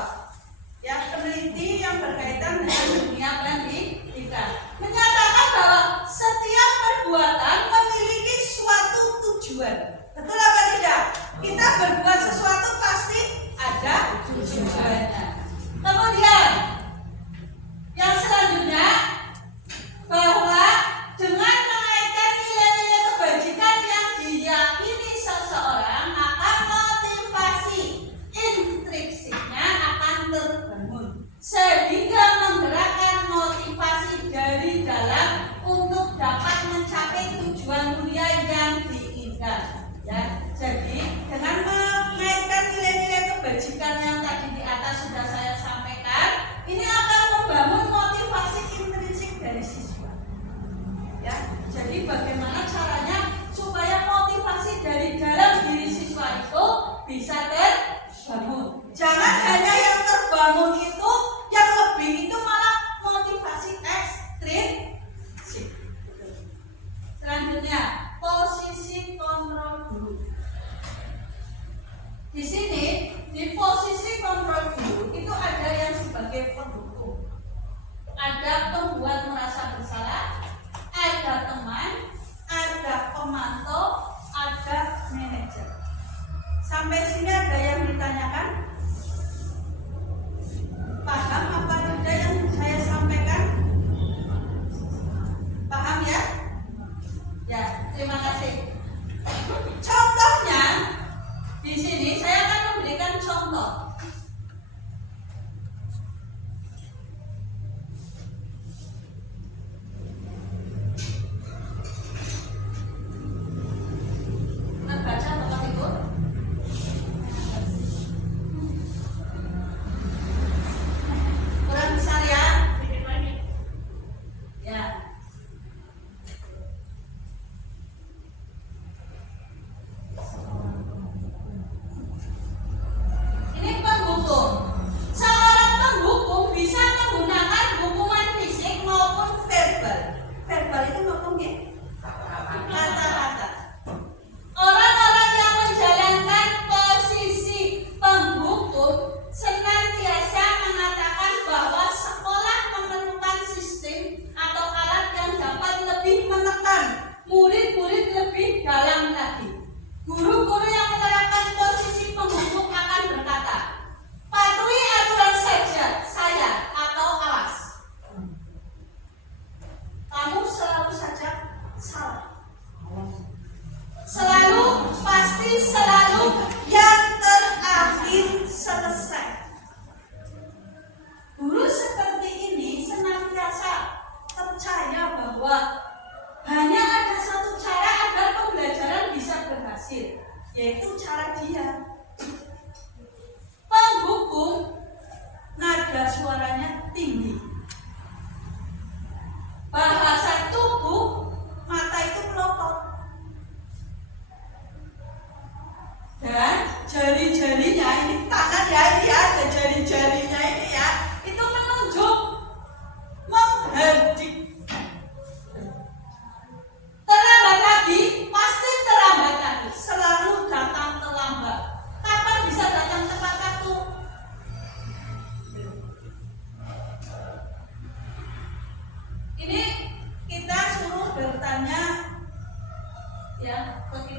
ya, peneliti yang berkaitan dengan dunia pendidikan, menyatakan bahwa setiap perbuatan memiliki suatu tujuan. Betul apa tidak? Kita berbuat sesuatu pasti ada tujuannya. Kemudian yang selanjutnya bahwa dengan menaikkan nilai-nilai kebajikan yang diyakini seseorang, maka motivasi intrinsiknya akan terbangun sehingga menggerakkan motivasi dari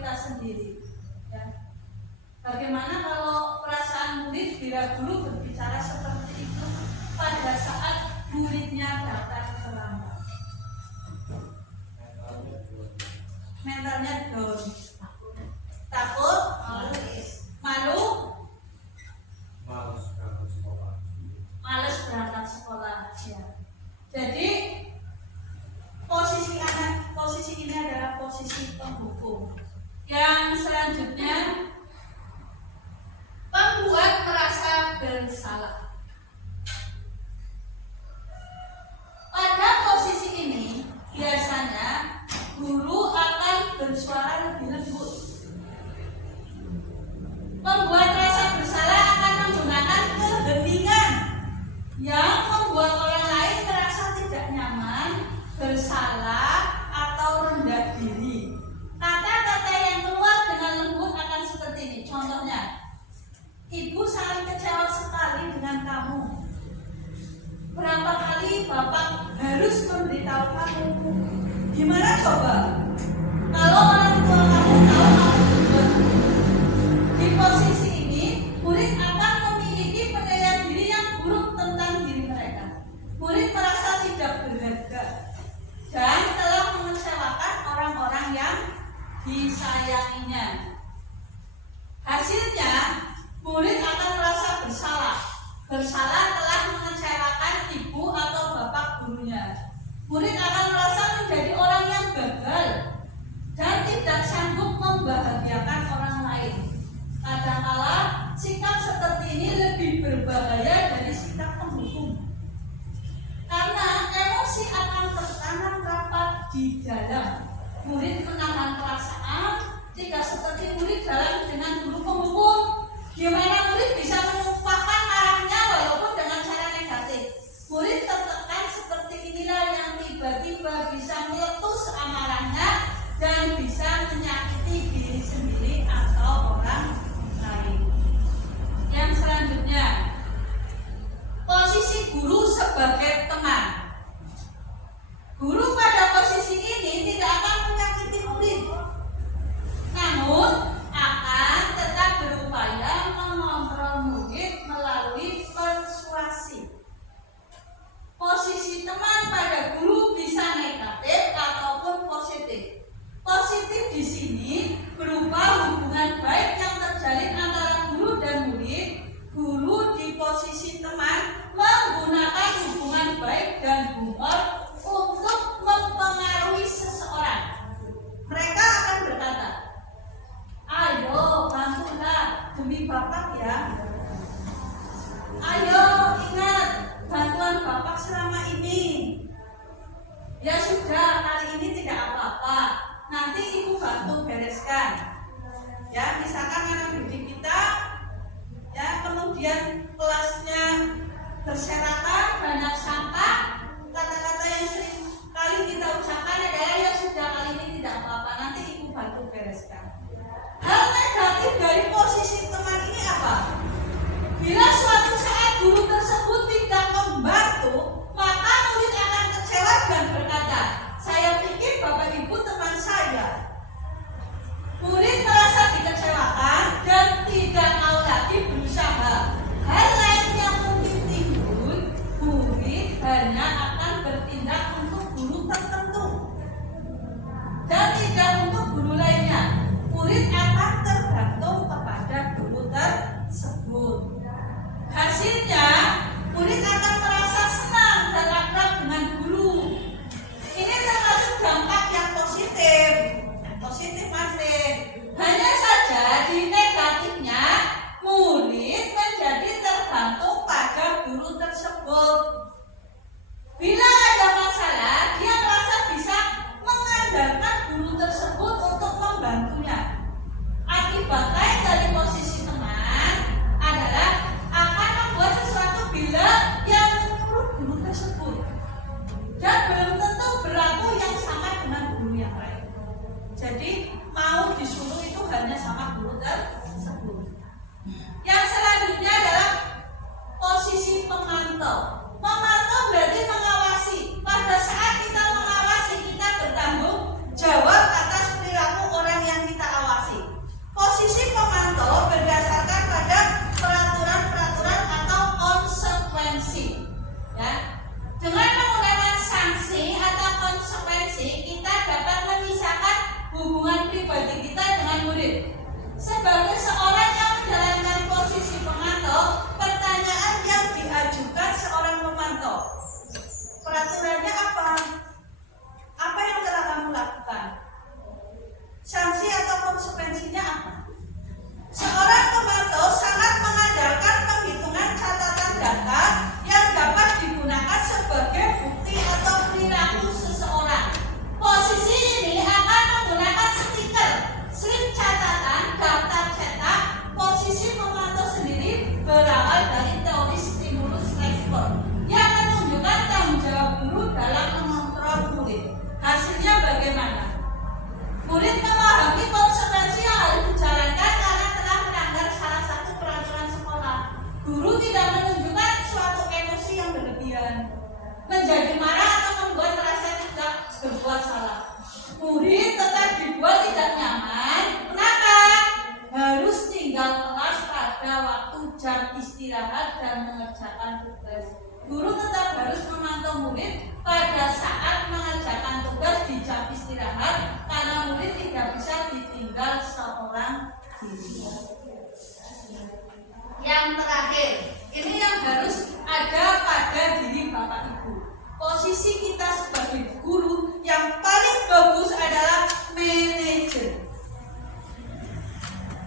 kita sendiri. Ya. Bagaimana kalau perasaan murid bila guru berbicara seperti itu pada saat muridnya datang terlambat? Mentalnya down, takut, malu, males berangkat sekolah. Ya. Jadi posisi ini adalah posisi penghukum. Yang selanjutnya, pembuat merasa bersalah. Pada posisi ini biasanya guru akan bersuara lebih lembut. Pembuat rasa bersalah akan menggunakan keheningan yang membuat orang lain merasa tidak nyaman, bersalah, atau rendah diri. Kata-kata yang keluar dengan lembut akan seperti ini. Contohnya, ibu sangat kecewa sekali dengan kamu. Berapa kali bapak harus memberitahu kamu? Gimana coba? Kalau orang tua kamu tahu kamu berbuat. Di posisi ini, murid akan memiliki penilaian diri yang buruk tentang diri mereka. Murid merasa tidak berharga dan telah mengecewakan orang-orang yang disayanginya. Hasilnya, murid akan merasa bersalah. Bersalah telah mengecewakan ibu atau bapak gurunya. Murid akan merasa menjadi orang yang gagal dan tidak sanggup membahagiakan orang lain. Kadangkala sikap seperti ini lebih berbahaya dari sikap penghukum. Karena emosi akan tertanam rapat di dalam. Murid menahan perasaan. Jika seperti murid jalan dengan guru penghukum, gimana murid bisa melupakan arahnya walaupun dengan cara negatif? Murid tertekan seperti inilah yang tiba-tiba bisa meletus amarahnya dan bisa menyakiti diri sendiri atau orang lain. Yang selanjutnya, posisi guru sebagai teman. Guru pada posisi ini tidak akan menyakiti murid, namun akan tetap berupaya mengontrol murid melalui persuasi. Posisi teman pada guru bisa negatif ataupun positif. Positif di sini berupa hubungan baik yang terjalin antara guru dan murid. Guru di posisi teman menggunakan hubungan baik dan humor untuk mempengaruhi seseorang. Mereka akan berkata, ayo bantulah demi bapak ya. Ayo ingat bantuan bapak selama ini. Ya sudah, kali ini tidak apa-apa. Nanti ibu bantu bereskan. Ya, misalkan anak didik kita, ya kemudian kelasnya berserakan, banyak sampah. Kata-kata yang sering kali kita ucapkan adalah ya sudah, kali ini tidak apa-apa. Nanti ibu bantu bereskan. Hal negatif dari posisi teman ini apa? Bila suatu saat guru tersebut tidak membantu, maka murid akan kecewa dan berkata, saya pikir bapak ibu teman saya. Murid merasa dikecewakan dan tidak mau lagi berusaha. Hal lain yang mungkin timbul, murid hanya akan bertindak untuk guru tertentu dan tidak untuk guru lainnya. Murid akan tergantung kepada guru tersebut. Hasilnya, murid akan merasa senang dan akrab dengan guru. Ini termasuk dampak yang positif. Positif pasti. Hanya saja di negatifnya, murid menjadi tergantung pada guru tersebut. Bila ada masalah, dia merasa bisa mengandalkan guru tersebut untuk membantunya. Akibat lain dari posisi teman adalah akan membuat sesuatu bila yang menurut guru tersebut dan belum tentu berlaku yang sama dengan guru yang lain. Jadi mau disuruh itu hanya sama guru tersebut. Yang selanjutnya adalah posisi pemantau. Memantau berarti mengawasi. Pada saat kita mengawasi, kita bertanggung jawab atas perilaku orang yang kita awasi. hubungan pribadi kita dengan murid. Sebagai seorang yang menjalankan posisi pemantau, pertanyaan yang diajukan seorang pemantau, peraturannya apa? Apa yang telah kamu lakukan? Sanksi atau konsekuensinya apa? Seorang pemantau sangat mengandalkan penghitungan catatan data yang dapat digunakan sebagai bukti atau perilaku seseorang. Posisi ini akan menggunakan stiker, slip catatan, daftar cetak. Posisi pemantau sendiri berawal dari teori stimulus respon yang menunjukkan tanggung jawab guru dalam mengontrol murid. Hasilnya bagaimana? Murid memahami konsekuensi yang harus dijalankan karena telah melanggar salah satu peraturan sekolah. Guru tidak menunjukkan suatu emosi yang berlebihan, menjadi marah atau membuat merasa tidak berbuat salah. Murid tetap dibuat tidak nyaman. Kenapa? Harus tinggal kelas pada waktu jam istirahat dan mengerjakan tugas. Guru tetap harus memantau murid pada saat mengerjakan tugas di jam istirahat karena murid tidak bisa ditinggal seorang diri. Yang terakhir, ini yang harus ada pada diri Bapak Ibu. Posisi kita sebagai guru yang paling bagus adalah manajer.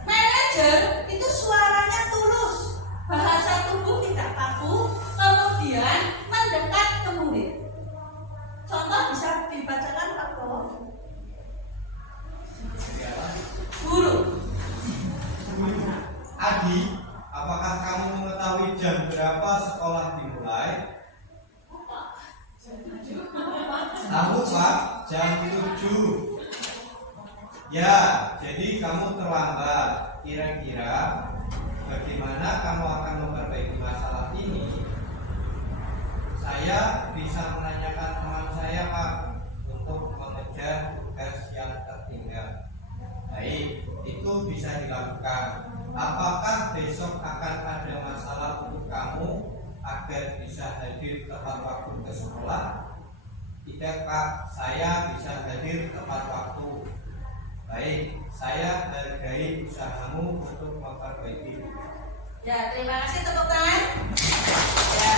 Manajer itu suaranya tulus, bahasa tubuh tidak kaku, kemudian mendekat ke murid. Contoh bisa dibacakan Pak Bowo. Guru. Adi, apakah kamu mengetahui jam berapa sekolah dimulai? Tahu Pak, jam 7. Ya, jadi kamu terlambat. Kira-kira bagaimana kamu akan memperbaiki masalah ini? Saya bisa menanyakan teman saya Pak untuk mengejar tugas yang tertinggal. Baik, itu bisa dilakukan. Apakah besok akan ada masalah untuk kamu agar bisa hadir tepat waktu ke sekolah? Tidak Pak, saya bisa hadir tepat waktu. Baik, saya hargai usahamu untuk memperbaiki. Ya, terima kasih, tepuk tangan. Ya,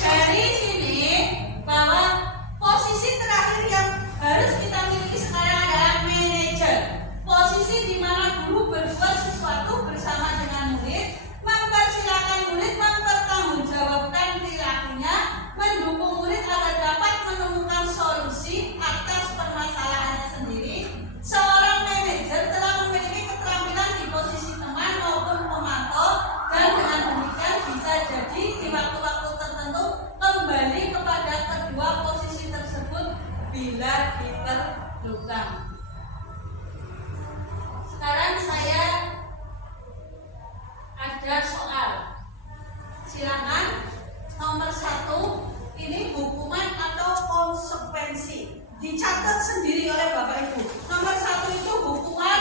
dari sini bahwa posisi terakhir yang harus kita miliki sekarang adalah manajer. Posisi di mana guru berbuat sesuatu bersama dengan murid, mempersilahkan murid mempertanggungjawabkan perilakunya, mendukung murid agar dapat menemukan solusi atas permasalahannya sendiri. Seorang manajer telah memiliki keterampilan di posisi teman maupun pemantau, dan dengan demikian bisa jadi di waktu-waktu tertentu kembali kepada kedua posisi tersebut bila diperlukan. Sekarang saya ada soal. Silakan nomor 1, ini hukuman atau konsekuensi. Dicatat sendiri oleh Bapak Ibu. Nomor 1 itu hukuman,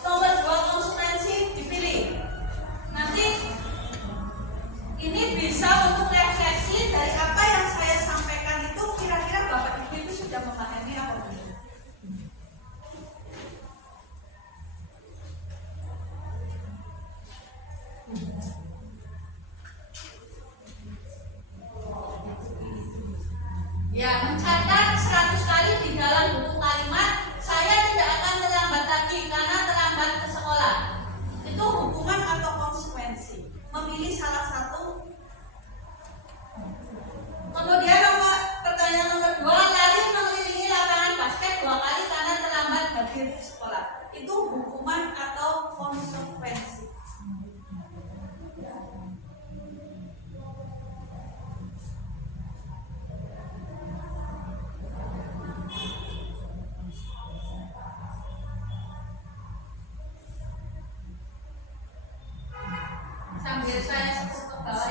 nomor 2 konsekuensi, dipilih. Nanti ini bisa untuk refleksi dari apa yang saya sampaikan itu, kira-kira Bapak Ibu itu sudah memahami apa belum? Ya, mencatat 100 kali di dalam buku kalimat, saya tidak akan terlambat lagi karena terlambat ke sekolah. Itu hukuman atau konsekuensi. Memilih salah satu. Kemudian pertanyaan nomor 2, lari mengelilingi lapangan basket 2 kali karena terlambat hadir di sekolah. Itu hukuman atau konsekuensi. Sambil saya sebut ke bawah.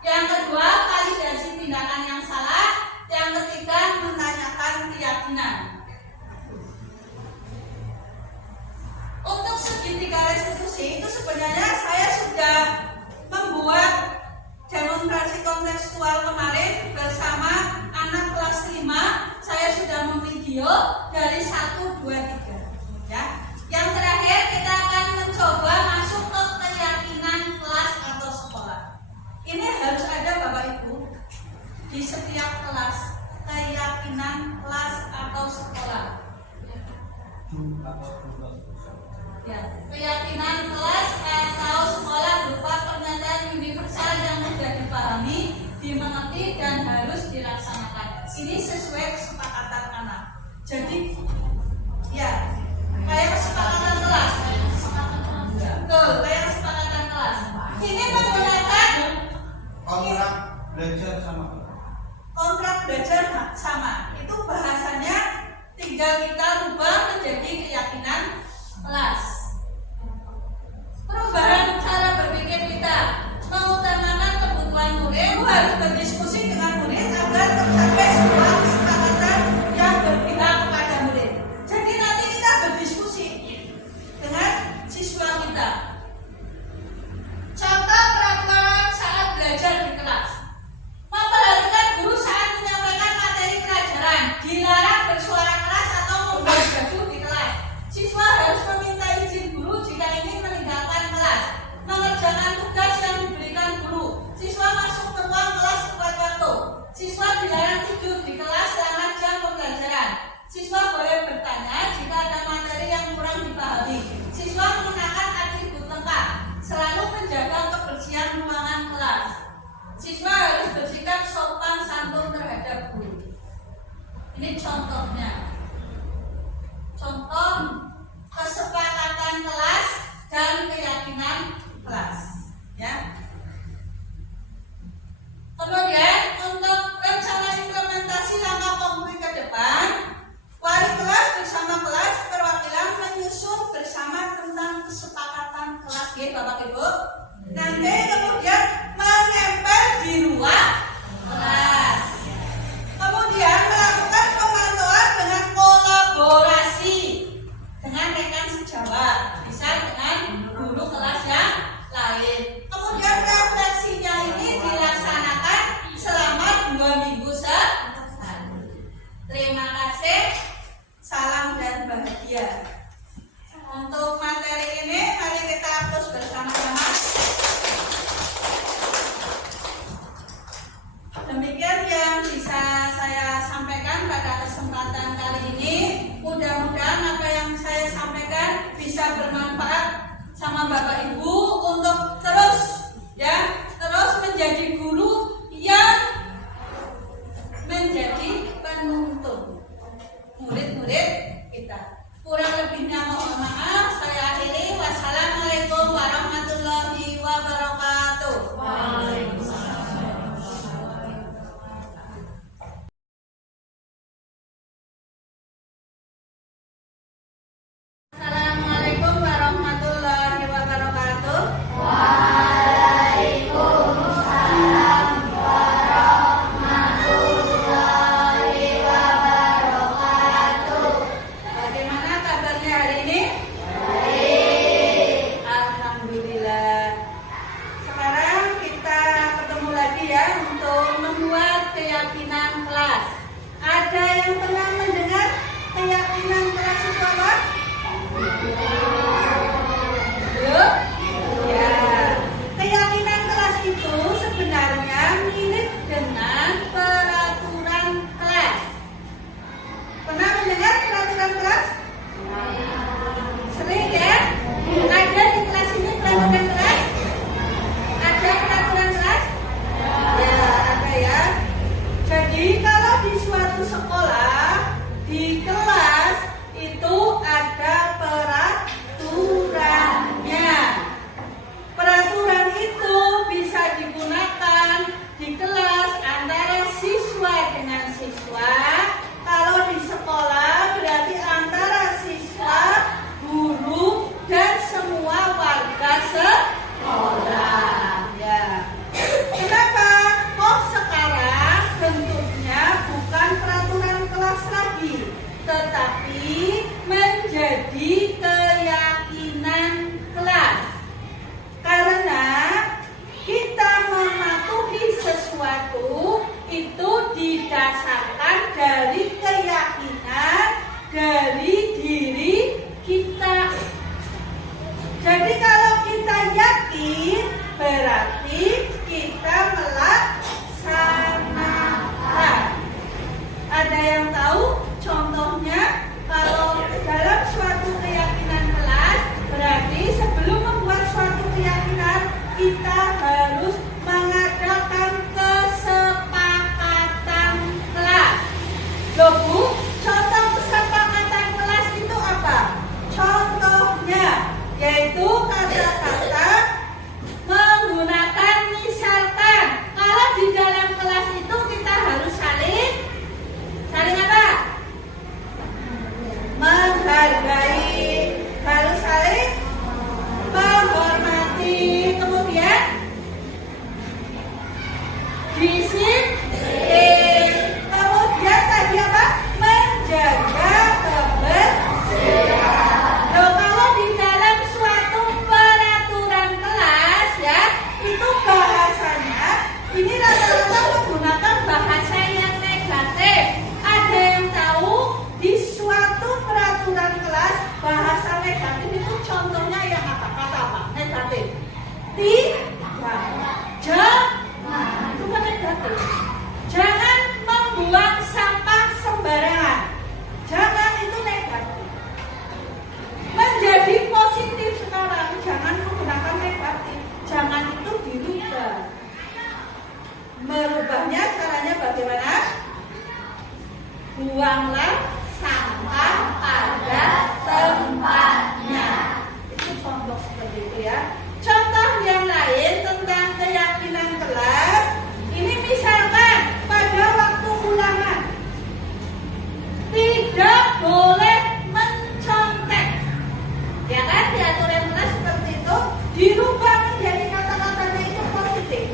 Yang kedua, validasi tindakan yang salah. Yang ketiga, menanyakan keyakinan. Untuk segitiga restitusi itu sebenarnya saya sudah membuat demonstrasi kontekstual kemarin bersama anak kelas 5. Saya sudah memvideo dari 1, 2, 3 ya. Yang terakhir kita akan mencoba masuk ke keyakinan kelas atau sekolah. Ini harus ada Bapak Ibu di setiap kelas, keyakinan kelas atau sekolah. Ya, keyakinan kelas atau sekolah berupa pernyataan universal yang mudah dipahami, dimengerti dan harus dilaksanakan. Ini sesuai kesepakatan anak. Jadi, ya, kayak kesepakatan kelas. Betul, kayak kesepakatan kelas. Ini menggunakan Kontrak belajar sama. kontrak belajar sama. Itu bahasanya tinggal kita rubah menjadi keyakinan kelas. Perubahan cara berpikir kita mengutamakan kebutuhan murid, harus berdiskusi dengan murid agar tercapai sebuah kesepakatan yang berpihak kepada murid. Jadi nanti kita berdiskusi dengan siswa kita. Contoh peraturan saat belajar di kelas. Memperhatikan guru saat menyampaikan materi pelajaran. Dilarang bersuara keras atau membuat gaduh di kelas. Siswa harus meminta izin guru jika ingin meninggalkan kelas. Mengerjakan tugas yang diberikan guru. Siswa masuk ke ruang kelas tepat waktu. Siswa dilarang tidur di kelas selama jam pembelajaran. Siswa boleh bertanya jika ada materi yang kurang dipahami. Siswa menggunakan atribut lengkap. Selalu menjaga kebersihan ruangan kelas. Siswa harus bersikap sopan santun terhadap guru. Ini contohnya. Contoh kesepakatan kelas dan keyakinan kelas, ya. Kemudian untuk rencana implementasi langkah konkret ke depan, wali kelas bersama kelas perwakilan menyusun bersama tentang kesepakatan kelas, ya Bapak Ibu. Nanti kemudian menempel di ruang kelas. Kemudian melakukan pemantauan dengan kolaborasi dengan rekan sejawat, misal dengan guru kelas yang lain. Kemudian refleksinya ini dilaksanakan selama 2 minggu sekali. Terima kasih, salam dan bahagia. Untuk materi ini mari kita hapus bersama-sama. Demikian yang bisa saya sampaikan pada kesempatan kali ini. Mudah-mudahan apa yang saya sampaikan bisa bermanfaat sama Bapak Ibu untuk terus menjadi guru yang menjadi penuntun murid-murid kita. Kurang lebihnya mohon maaf. Saya akhiri. Wassalamualaikum warahmatullahi wabarakatuh. Assalamualaikum warahmatullahi wabarakatuh. Waalaikumsalam warahmatullahi wabarakatuh. Bagaimana kabarnya hari ini? menjadi keyakinan kelas. Karena kita mematuhi sesuatu itu didasarkan dari keyakinan dari diri kita. Jadi kalau kita yakin berarti kita melaksanakan. Ada yang tahu contohnya? Kalau dalam suatu keyakinan kelas, berarti sebelum membuat suatu keyakinan kita harus mengadakan kesepakatan kelas. Loh Bu, contoh kesepakatan kelas itu apa? Contohnya yaitu kata-kata menggunakan misalkan. Kalau di dalam kelas itu kita harus saling apa? Menghargai, harus saling menghormati, kemudian disiplin, kemudian tadi apa? Menjaga kebersihan. Loh, kalau di dalam suatu peraturan kelas ya, itu bahasanya ini rata-rata menggunakan bahasa yang negatif. Ada yang tahu di suatu peraturan kelas bahasa negatif itu contohnya yang apa? Kata apa? Negatif. Jangan, itu kan negatif. Jangan membuang sampah sembarangan. Jangan, itu negatif. Menjadi positif sekarang, jangan menggunakan negatif. Jangan itu dirubah. Merubahnya caranya bagaimana? Buanglah sampah pada tempatnya. Itu contoh seperti itu ya. Contoh yang lain tentang keyakinan kelas. Ini misalkan pada waktu ulangan tidak boleh mencontek. Ya kan, di aturan kelas seperti itu. Dirubah menjadi kata-katanya itu positif.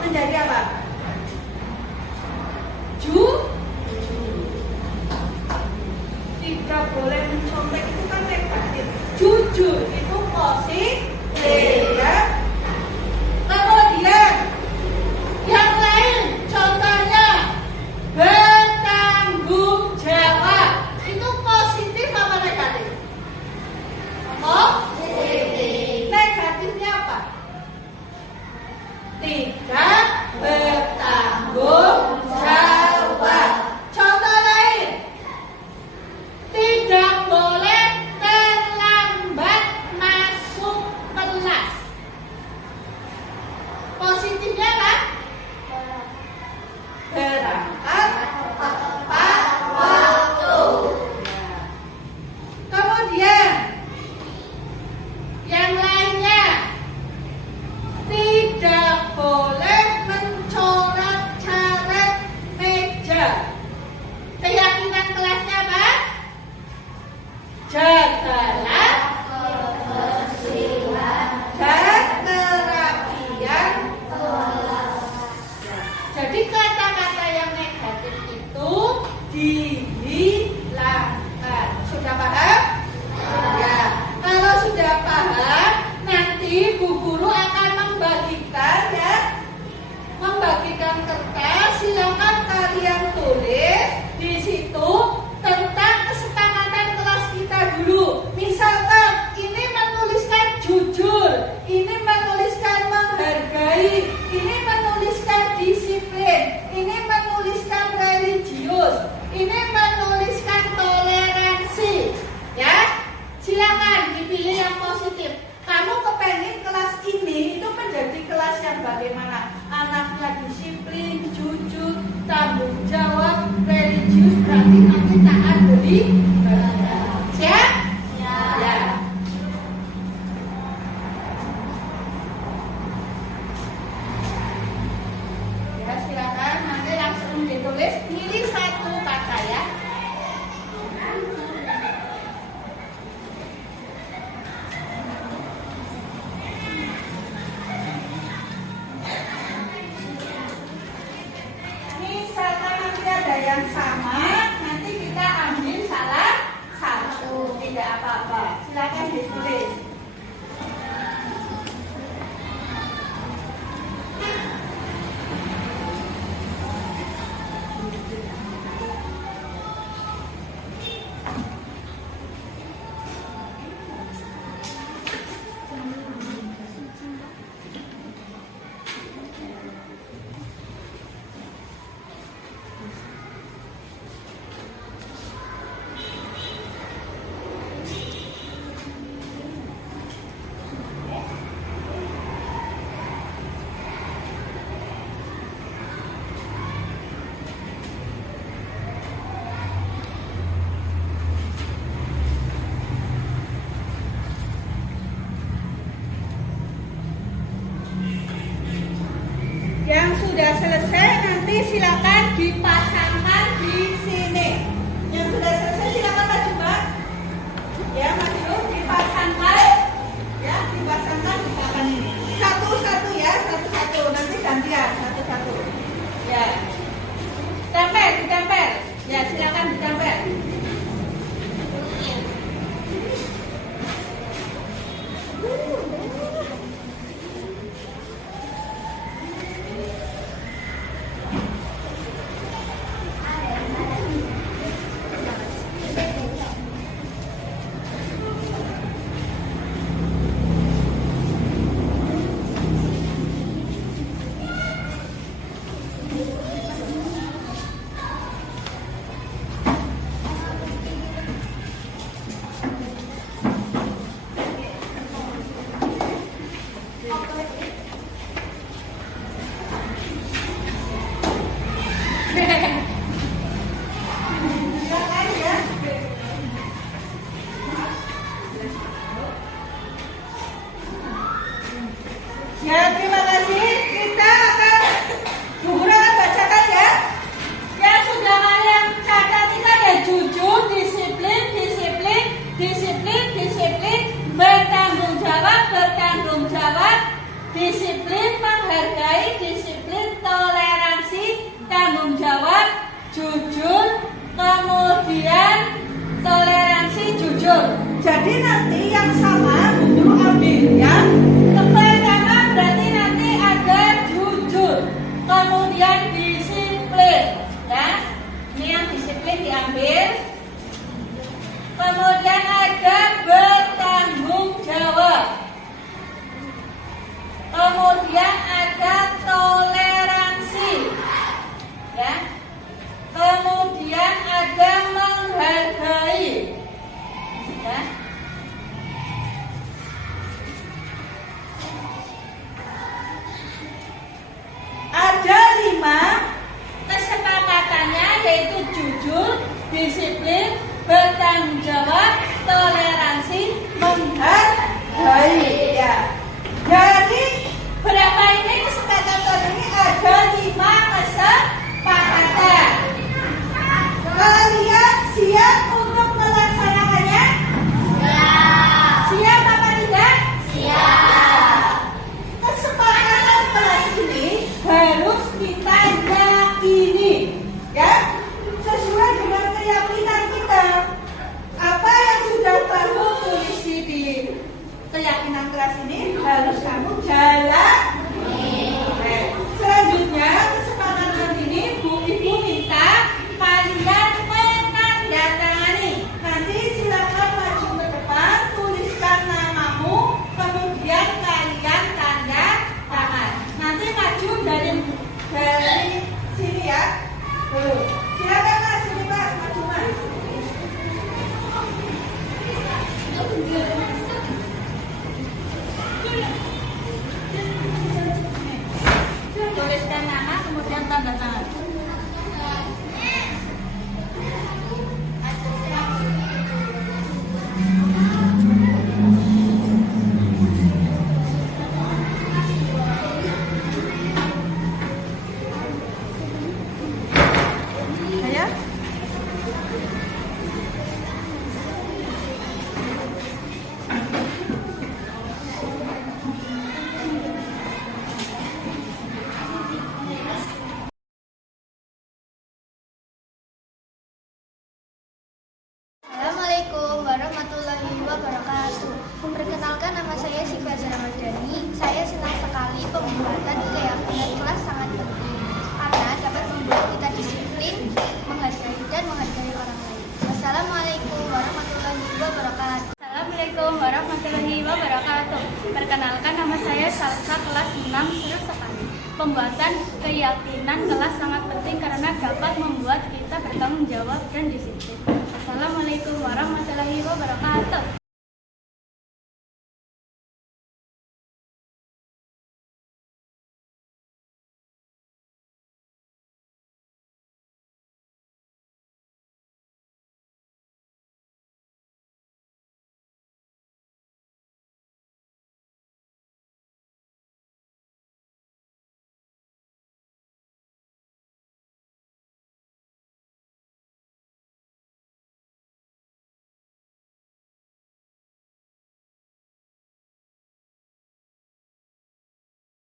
Menjadi apa? Tidak boleh mencontek itu kan negatif. Jujur itu positif ya. Kemudian yang lain contohnya bertanggung jawab. Itu positif apa negatif? Positif. Negatifnya apa? Tidak bertanggung jawab. Contoh lain, tidak boleh terlambat masuk kelas. Positifnya apa? Berangkat tepat waktu. Kemudian yang lainnya, tidak boleh mencoret-coret meja. Keyakinan kelasnya apa? Jagalah kebersihan dan kerapian kelas. Jadi kata-kata yang negatif itu dihilangkan. Sudah paham? Ya. Kalau sudah paham, nanti Bu Guru akan membagikan kertas. Silakan kalian tulis di situ tentang kesepakatan kelas kita dulu. Misalkan ini menuliskan jujur, ini menuliskan menghargai, ini menuliskan disiplin, ini menuliskan religius, ini menuliskan toleransi. Ya, silakan dipilih yang positif. Kamu kepengen kelas ini itu menjadi kelas yang bagaimana? Anaknya disiplin, jujur, tanggung jawab, religius, berarti nanti taat beri. Siap? Ya. Ya, silakan nanti langsung ditulis, pilih satu kata ya. sudah selesai nanti silakan dipasangkan di sini. Yang sudah selesai silakan maju, Mbak. Ya, maju dipasangkan. Ya, dipasangkan di belakang ini. Satu-satu ya, satu-satu. Nanti gantian satu-satu. Ya. Tempel, ditempel. Ya, silakan ditempel. Ya, terima kasih. Kita akan Bu Guru akan bacakan ya. Yang sudah kalian catat itu ada jujur, disiplin, disiplin, disiplin, disiplin, bertanggung jawab, disiplin, menghargai, disiplin, toleransi, tanggung jawab, jujur, kemudian toleransi, jujur. Jadi nanti yang sama Bu Guru ambil ya. Pertama berarti nanti ada jujur, kemudian disiplin, ya. Ini yang disiplin diambil. Kemudian ada bertanggung jawab. Kemudian ada toleransi, ya. Kemudian ada menghargai, ya. Ada 5 kesepakatannya, yaitu jujur, disiplin, bertanggung jawab, toleransi, menghargai. Ya. Jadi berapa ini kesepakatan ini? Ada 5 kesepakatan. Kalian siap untuk melaksanakannya? Siap apa tidak? Kesepakatan kelas ini harus kita yakini, ya, sesuai dengan keyakinan kita. Apa yang sudah kamu tulis di keyakinan kelas ini harus kamu jalani. Selanjutnya kesepakatan ini Bu Ibu minta kalian menandatangani. Nanti silakan maju ke depan, tuliskan namamu, kemudian kalian tanda tangan. Nanti maju dari sini ya. Tuh. Silakan Mas, sini Mas, maju Mas. Tuliskan nama, kemudian tanda tangan. Ayo. Assalamualaikum warahmatullahi wabarakatuh. Memperkenalkan, nama saya Syifa Zahra Mardani. Saya senang sekali pembuatan keyakinan kelas sangat penting karena dapat membuat kita disiplin, menghargai dan menghargai orang lain. Wassalamualaikum warahmatullahi wabarakatuh. Assalamualaikum warahmatullahi wabarakatuh. Perkenalkan, nama saya Salsa, kelas 6. Senang sekali pembuatan keyakinan kelas sangat penting karena dapat membuat kita bertanggung jawab dan disiplin. Assalamualaikum warahmatullahi wabarakatuh.